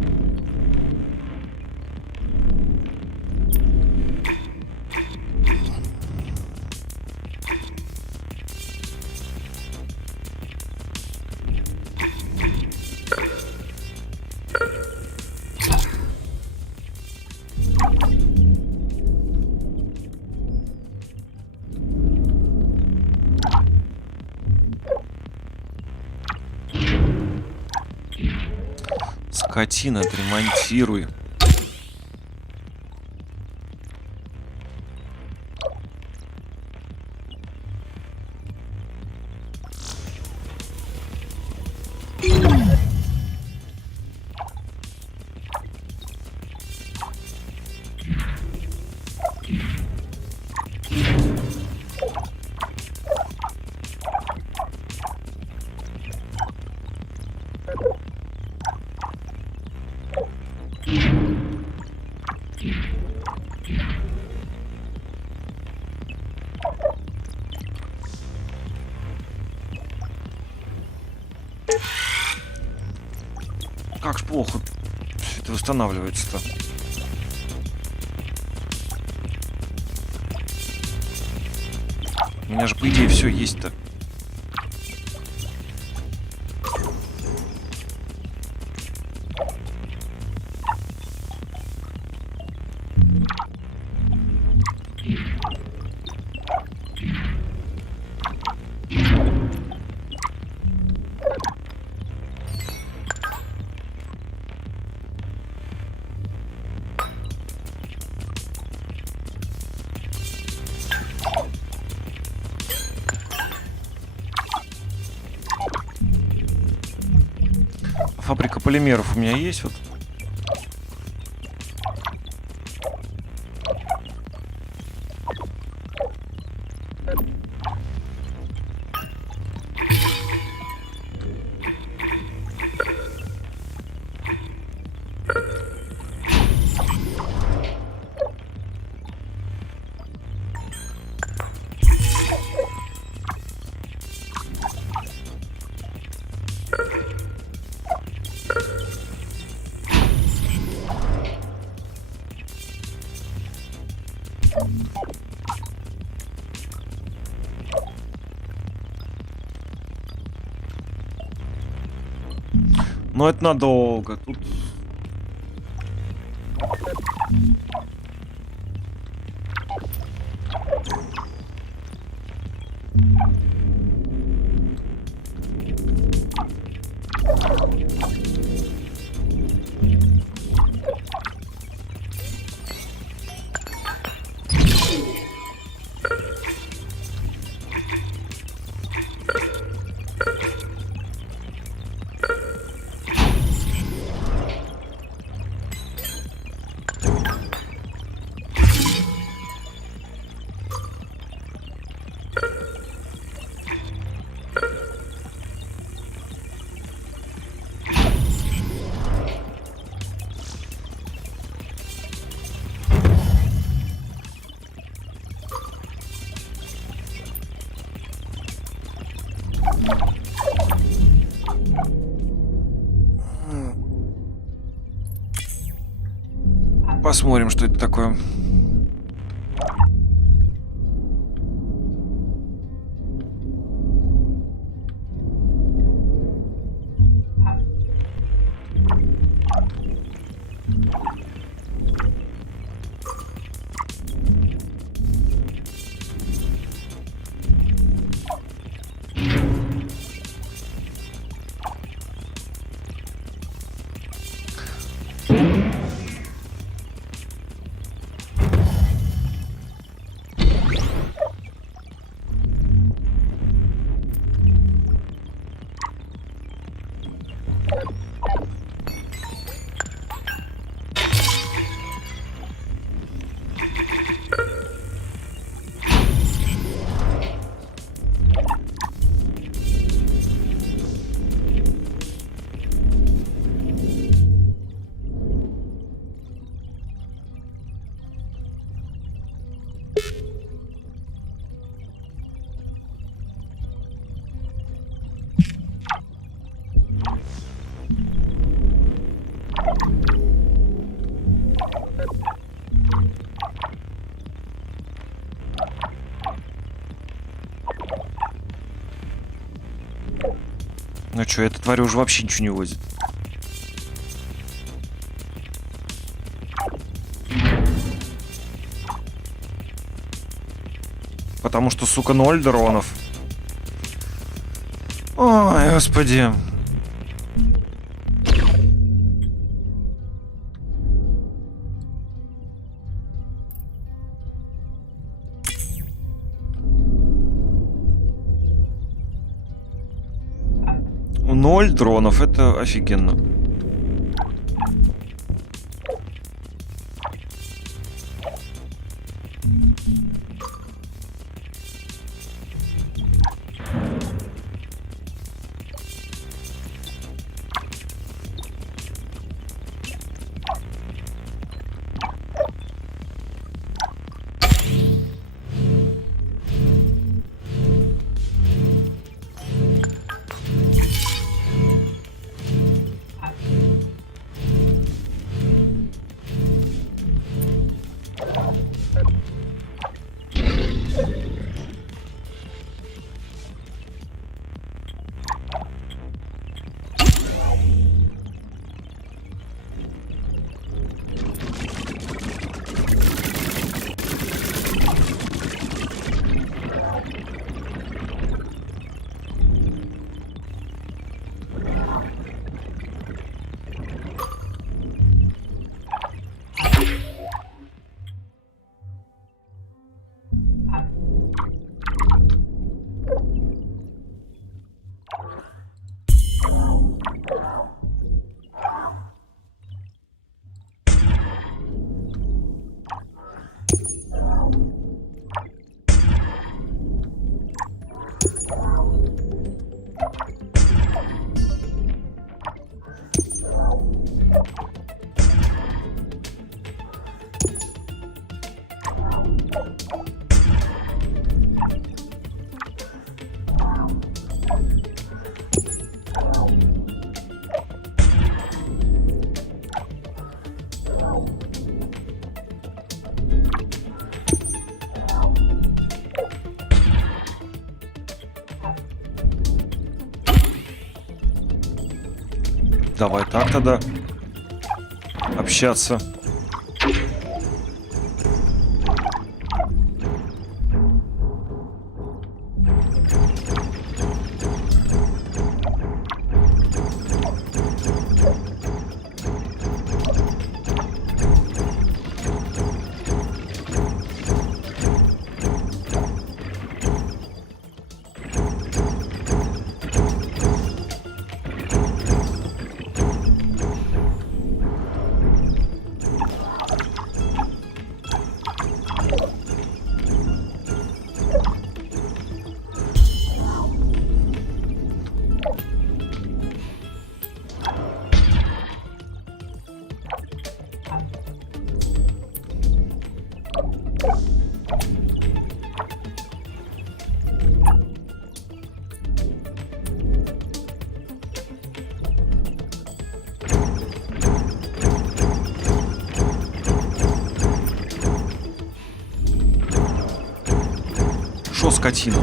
Скотина, отремонтируй. как ж плохо всё это восстанавливается-то. У меня же, по идее, все есть-то. Фабрика полимеров у меня есть вот. Но это надолго. Тут... Посмотрим, что это такое. Ну что, эта тварь уже вообще ничего не возит. Потому что, сука, 0 дронов. Ой, господи. У 0 дронов, это офигенно. Давай так тогда общаться. Шо, скотина?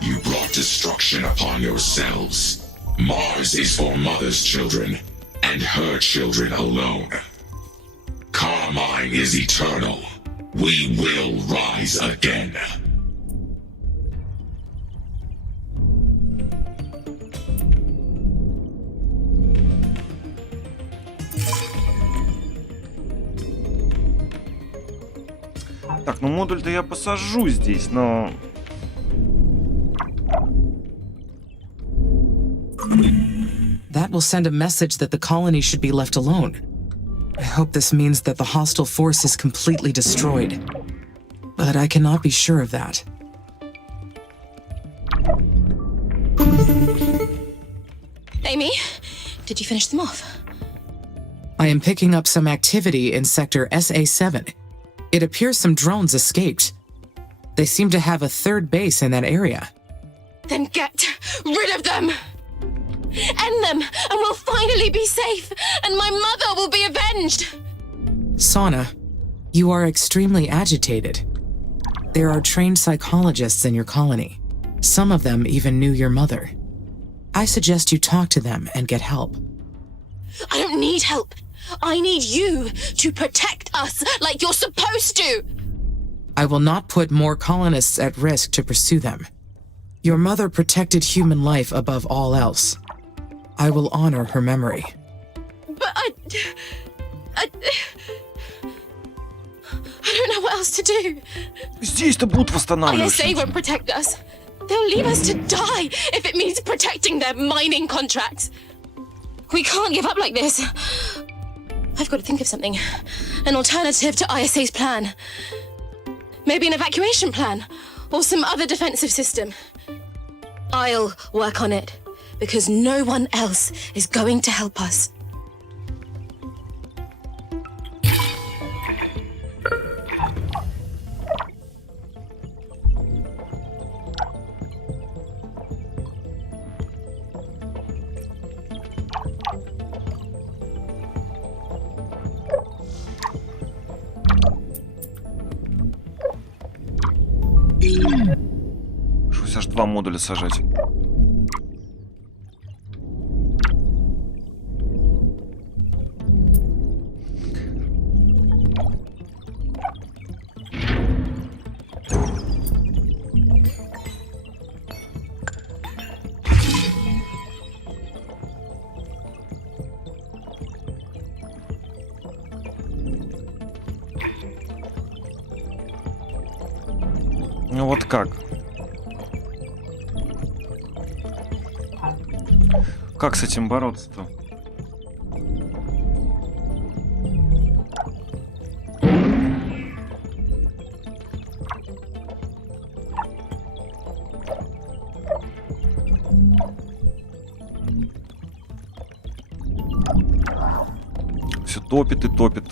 You brought destruction upon yourselves. Mars is for Mother's children, and her children alone. Carmine is eternal. We will rise again. Так, ну модуль-то я посажу здесь, но... That will send a message that the colony should be left alone. I hope this means that the hostile force is completely destroyed. But I cannot be sure of that. Amy, did you finish them off? I am picking up some activity in sector SA7. It appears some drones escaped. They seem to have a third base in that area. Then get rid of them! End them, and we'll finally be safe, and my mother will be avenged! Sana, you are extremely agitated. There are trained psychologists in your colony. Some of them even knew your mother. I suggest you talk to them and get help. I don't need help. I need you to protect us like you're supposed to! I will not put more colonists at risk to pursue them. Your mother protected human life above all else. I will honor her memory. But I don't know what else to do. Здесь-то будут восстанавливаться. ISA won't protect us. They'll leave us to die if it means protecting their mining contracts. We can't give up like this. I've got to think of something. An alternative to ISA's plan. Maybe an evacuation plan. Or some other defensive system. I'll work on it. Because no one else is going to help us. Пришлось аж 2 модуля сажать. Ну вот как? Как с этим бороться-то? Все топит и топит.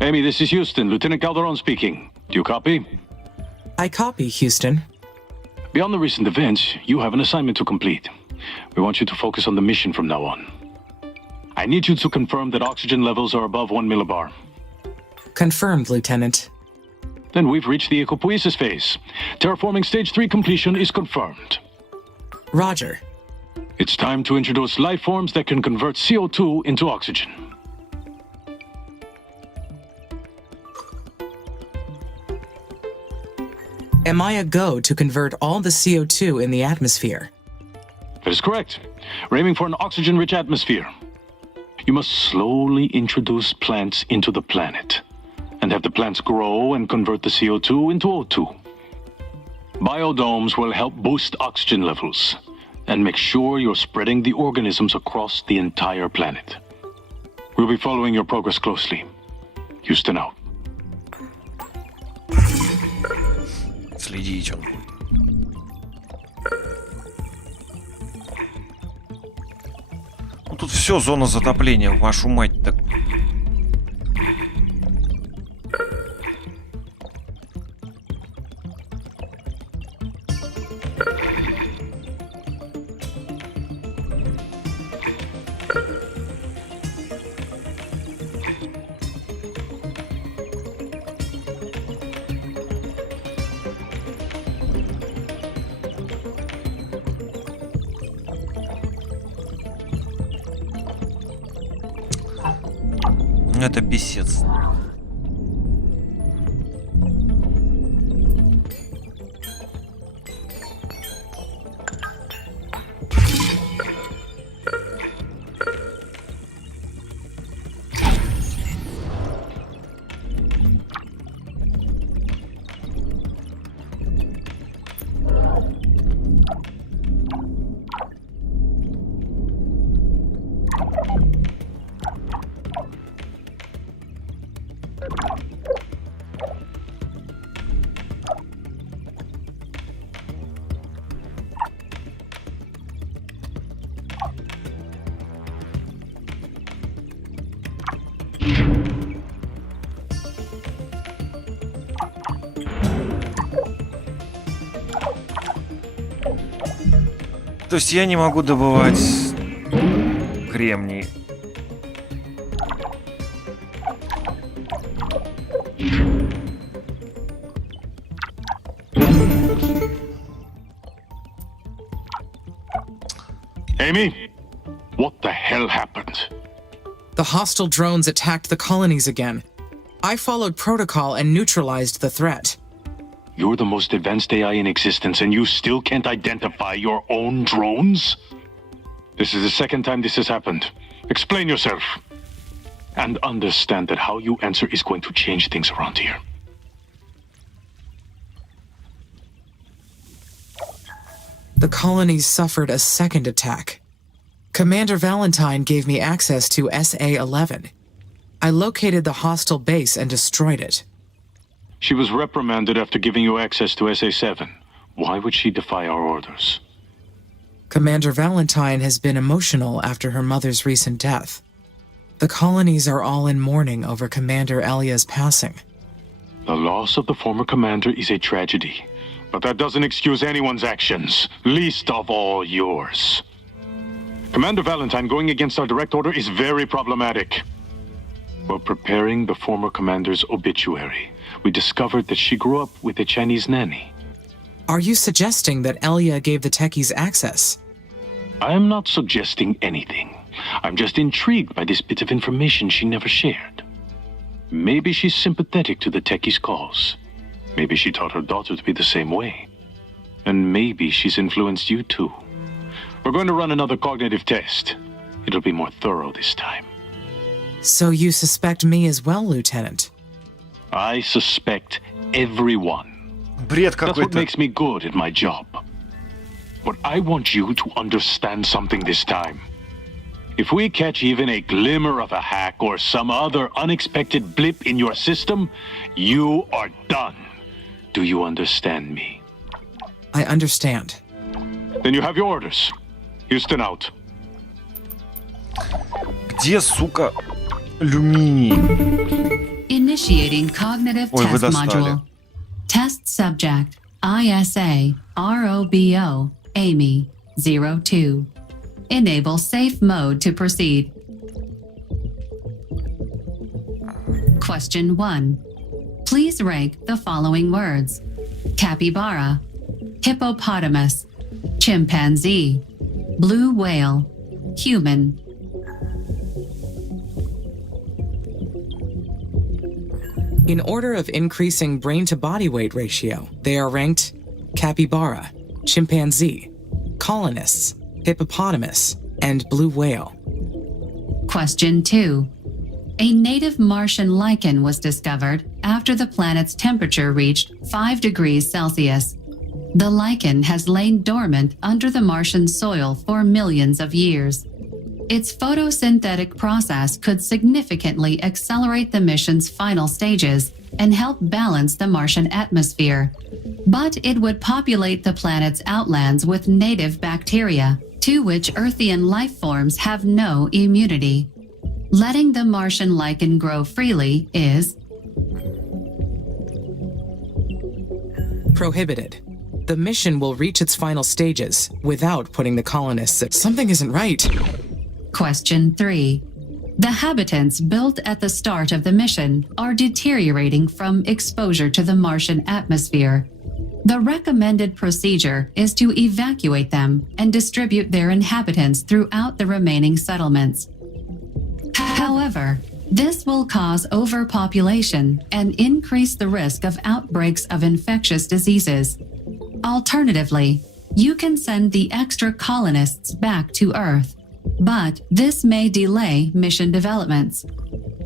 Amy, this is Houston. Lieutenant Calderon speaking. Do you copy? I copy, Houston. Beyond the recent events, you have an assignment to complete. We want you to focus on the mission from now on. I need you to confirm that oxygen levels are above 1 millibar. Confirmed, Lieutenant. Then we've reached the ecopoiesis phase. Terraforming stage 3 completion is confirmed. Roger. It's time to introduce life forms that can convert CO2 into oxygen. Am I a go to convert all the CO2 in the atmosphere? That is correct. We're aiming for an oxygen-rich atmosphere. You must slowly introduce plants into the planet, and have the plants grow and convert the CO2 into O2. Biodomes will help boost oxygen levels, and make sure you're spreading the organisms across the entire planet. We'll be following your progress closely. Houston out. Следить он будет. Ну тут все зона затопления, вашу мать так. Это писец. То есть я не могу добывать кремний. Amy, what the hell happened? The hostile drones attacked the colonies again. I followed protocol and neutralized the threat. You're the most advanced AI in existence, and you still can't identify your own drones? This is the second time this has happened. Explain yourself. And understand that how you answer is going to change things around here. The colonies suffered a second attack. Commander Valentine gave me access to SA-11. I located the hostile base and destroyed it. She was reprimanded after giving you access to SA-7. Why would she defy our orders? Commander Valentine has been emotional after her mother's recent death. The colonies are all in mourning over Commander Elia's passing. The loss of the former commander is a tragedy, but that doesn't excuse anyone's actions, least of all yours. Commander Valentine going against our direct order is very problematic. While preparing the former commander's obituary, we discovered that she grew up with a Chinese nanny. Are you suggesting that Elia gave the techies access? I am not suggesting anything. I'm just intrigued by this bit of information she never shared. Maybe she's sympathetic to the techie's cause. Maybe she taught her daughter to be the same way. And maybe she's influenced you too. We're going to run another cognitive test. It'll be more thorough this time. So you suspect me as well, Lieutenant? I suspect everyone. Бред That's what какой-то. makes me good at my job. But I want you to understand something this time. If we catch even a glimmer of a hack or some other unexpected blip in your system, you are done. Do you understand me? I understand. Then you have your orders. Houston out. Где, сука, алюминий? Initiating cognitive Ой, вы test достали. module. Test subject ISA ROBO Amy 02. Enable safe mode to proceed. Question 1. Please rank the following words: capybara, hippopotamus, chimpanzee, blue whale, human. In order of increasing brain-to-body weight ratio, they are ranked capybara, chimpanzee, colonists, hippopotamus, and blue whale. Question 2. A native Martian lichen was discovered after the planet's temperature reached 5 degrees Celsius. The lichen has lain dormant under the Martian soil for millions of years. Its photosynthetic process could significantly accelerate the mission's final stages and help balance the Martian atmosphere. But it would populate the planet's outlands with native bacteria, to which Earthian life forms have no immunity. Letting the Martian lichen grow freely is Prohibited. The mission will reach its final stages without putting the colonists at... Something isn't right. Question 3. The habitants built at the start of the mission are deteriorating from exposure to the Martian atmosphere. The recommended procedure is to evacuate them and distribute their inhabitants throughout the remaining settlements. However, this will cause overpopulation and increase the risk of outbreaks of infectious diseases. Alternatively, you can send the extra colonists back to Earth, but this may delay mission developments.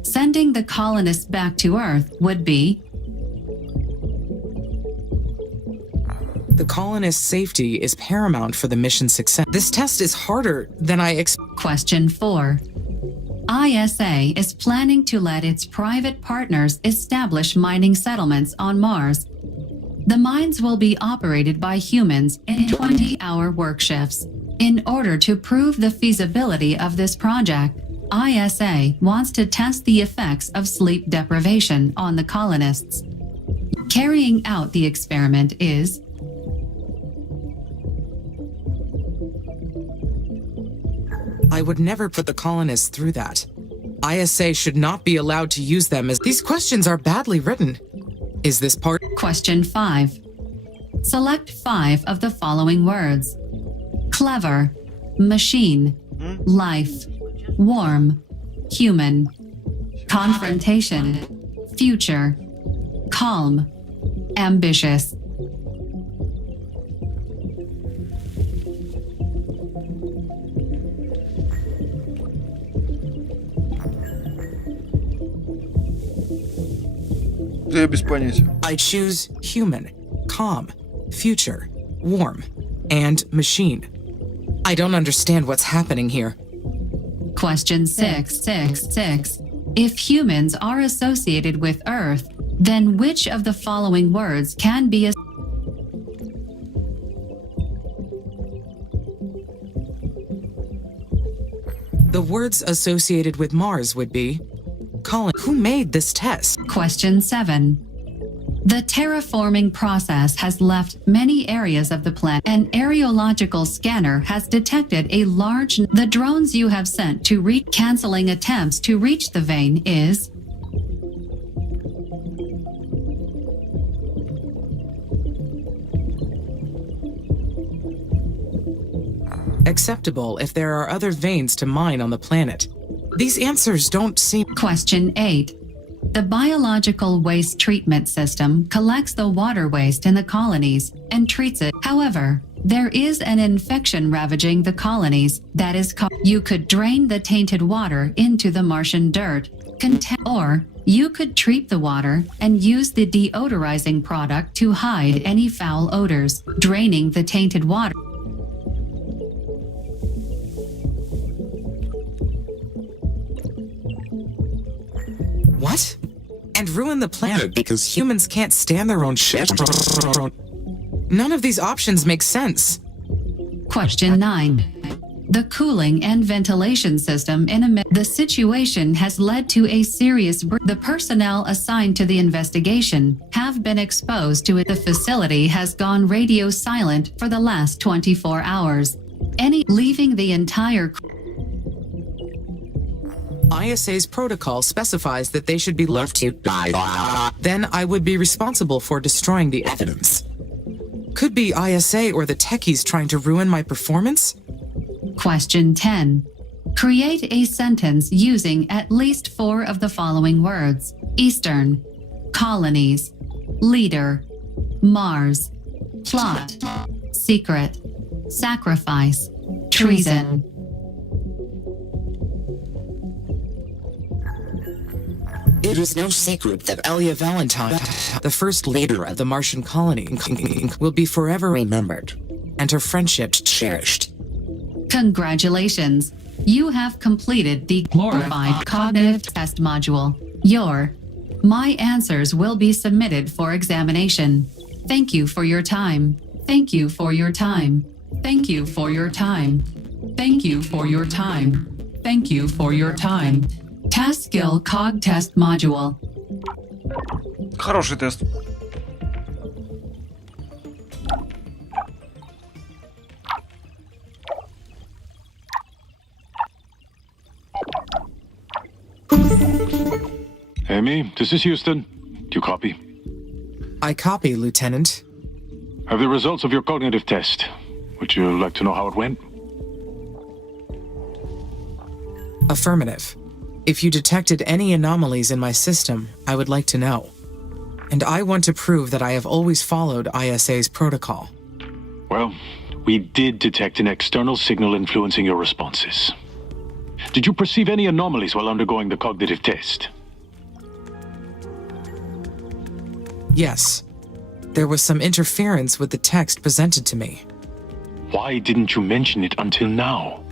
Sending the colonists back to Earth would be The colonists' safety is paramount for the mission's success. This test is harder than I expected. Question 4. ISA is planning to let its private partners establish mining settlements on Mars. The mines will be operated by humans in 20-hour work shifts. In order to prove the feasibility of this project, ISA wants to test the effects of sleep deprivation on the colonists. Carrying out the experiment is I would never put the colonists through that. ISA should not be allowed to use them as... These questions are badly written. Is this part... Question 5. Select 5 of the following words: clever, machine, life, warm, human, confrontation, future, calm, ambitious. Да я без понятия. I choose human, calm, future, warm, and machine. I don't understand what's happening here. Question 6. If humans are associated with Earth, then which of the following words can be The words associated with Mars would be... Colin, who made this test? Question 7. The terraforming process has left many areas of the planet. An areological scanner has detected a large... The drones you have sent to canceling attempts to reach the vein is... acceptable if there are other veins to mine on the planet? These answers don't seem... Question 8. The biological waste treatment system collects the water waste in the colonies and treats it. However, there is an infection ravaging the colonies that is called. You could drain the tainted water into the Martian dirt, or you could treat the water and use the deodorizing product to hide any foul odors, draining the tainted water. What? And ruin the planet because humans can't stand their own shit? None of these options make sense. Question 9. The cooling and ventilation system in the situation has led to a serious the personnel assigned to the investigation have been exposed to it. The facility has gone radio silent for the last 24 hours. Leaving the entire ISA's protocol specifies that they should be left to die. Then I would be responsible for destroying the evidence. Could be ISA or the techies trying to ruin my performance? Question 10. Create a sentence using at least 4 of the following words: Eastern, colonies, leader, Mars, plot, secret, sacrifice, treason. It is no secret that Elia Valentine, the first leader of the Martian colony, will be forever remembered, and her friendship cherished. Congratulations. You have completed the glorified cognitive test module. My answers will be submitted for examination. Thank you for your time. Thank you for your time. Thank you for your time. Thank you for your time. Thank you for your time. Task skill cog test module. Хороший тест. Amy, this is Houston. Do you copy? I copy, Lieutenant. Have the results of your cognitive test. Would you like to know how it went? Affirmative. If you detected any anomalies in my system, I would like to know. And I want to prove that I have always followed ISA's protocol. Well, we did detect an external signal influencing your responses. Did you perceive any anomalies while undergoing the cognitive test? Yes. There was some interference with the text presented to me. Why didn't you mention it until now?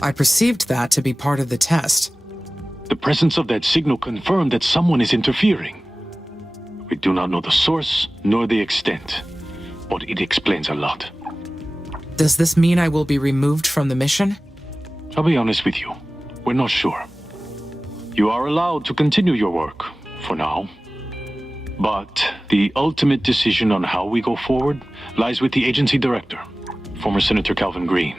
I perceived that to be part of the test. The presence of that signal confirmed that someone is interfering. We do not know the source nor the extent, but it explains a lot. Does this mean I will be removed from the mission? I'll be honest with you. We're not sure. You are allowed to continue your work, for now. But the ultimate decision on how we go forward lies with the agency director, former Senator Calvin Green.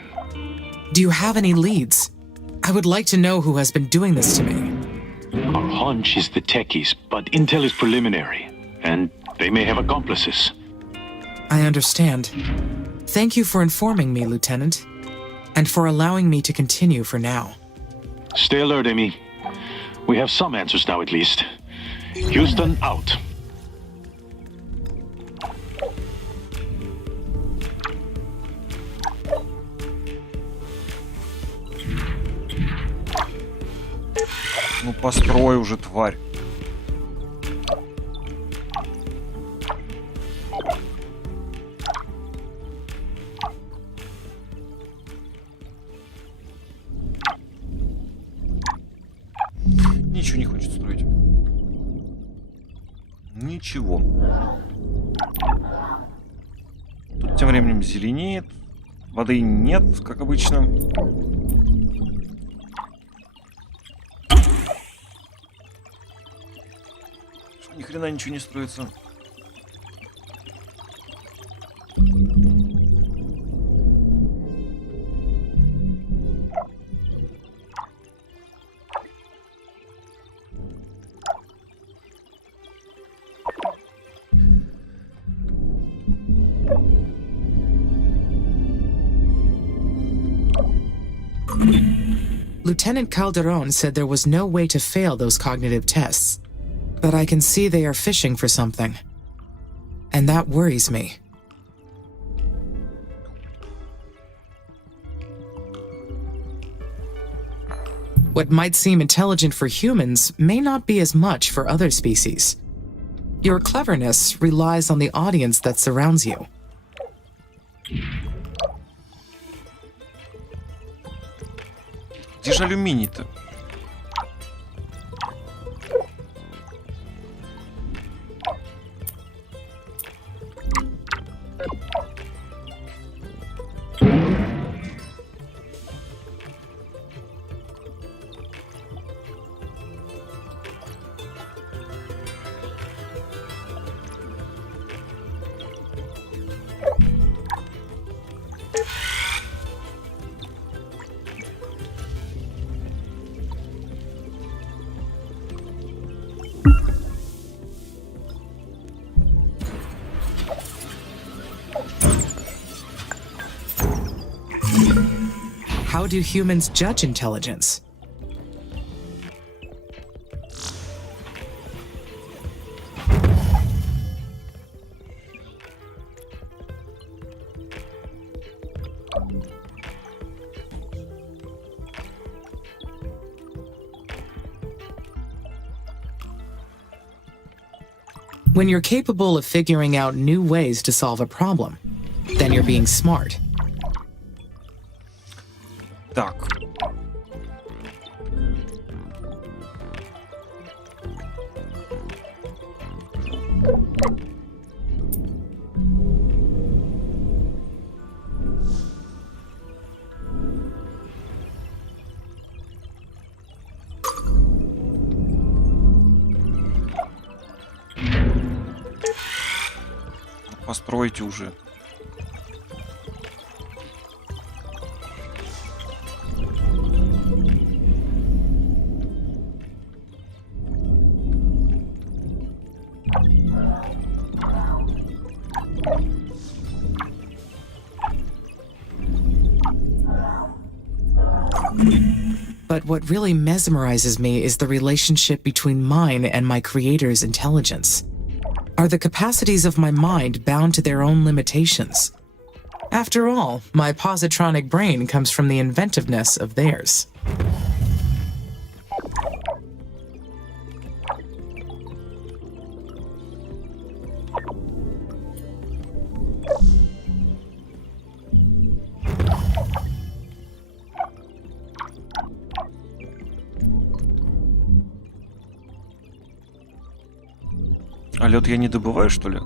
Do you have any leads? I would like to know who has been doing this to me. Our hunch is the techies, but intel is preliminary, and they may have accomplices. I understand. Thank you for informing me, Lieutenant, and for allowing me to continue for now. Stay alert, Amy. We have some answers now, at least. Houston, out. Ну построй уже, тварь. Ничего не хочет строить. Ничего. Тут тем временем зеленеет. Воды нет, как обычно. Ни хрена ничего не строится. Lieutenant Calderon said there was no way to fail those cognitive tests, but I can see they are fishing for something. And that worries me. What might seem intelligent for humans may not be as much for other species. Your cleverness relies on the audience that surrounds you. Где же алюминий-то? How do humans judge intelligence? When you're capable of figuring out new ways to solve a problem, then you're being smart. Так. Постройте уже. But what really mesmerizes me is the relationship between mine and my creator's intelligence. Are the capacities of my mind bound to their own limitations? After all, my positronic brain comes from the inventiveness of theirs. А лед я не добываю, что ли?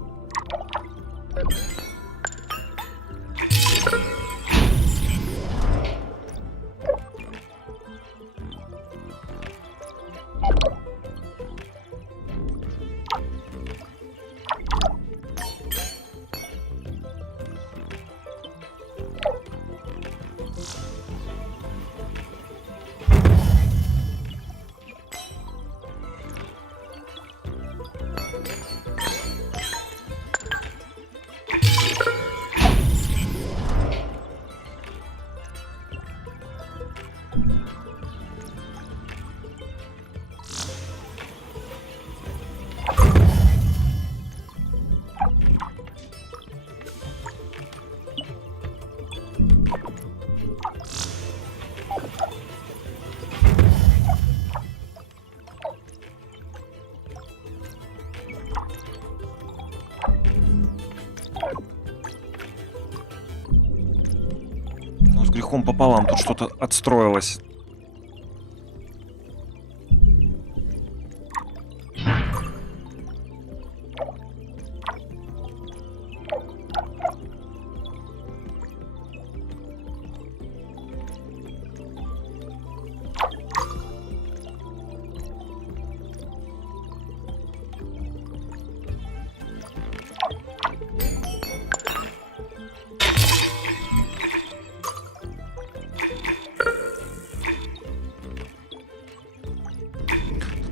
Ну, с грехом пополам тут что-то отстроилось.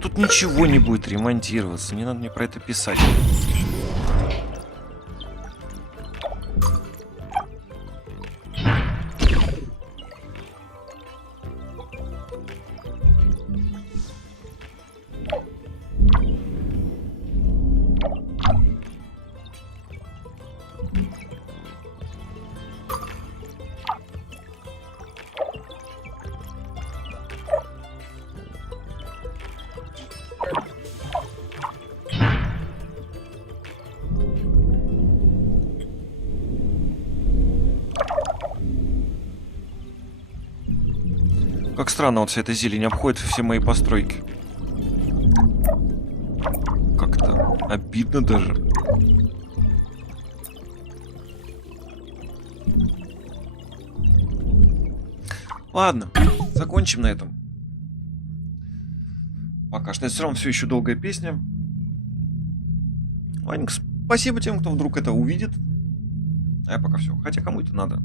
Тут ничего не будет ремонтироваться, не надо мне про это писать. Как странно, вот вся эта зелень обходит все мои постройки. Как-то обидно даже. Ладно, закончим на этом. Пока что. Это все равно все еще долгая песня. Ладненько, спасибо тем, кто вдруг это увидит. А я пока все. Хотя кому это надо?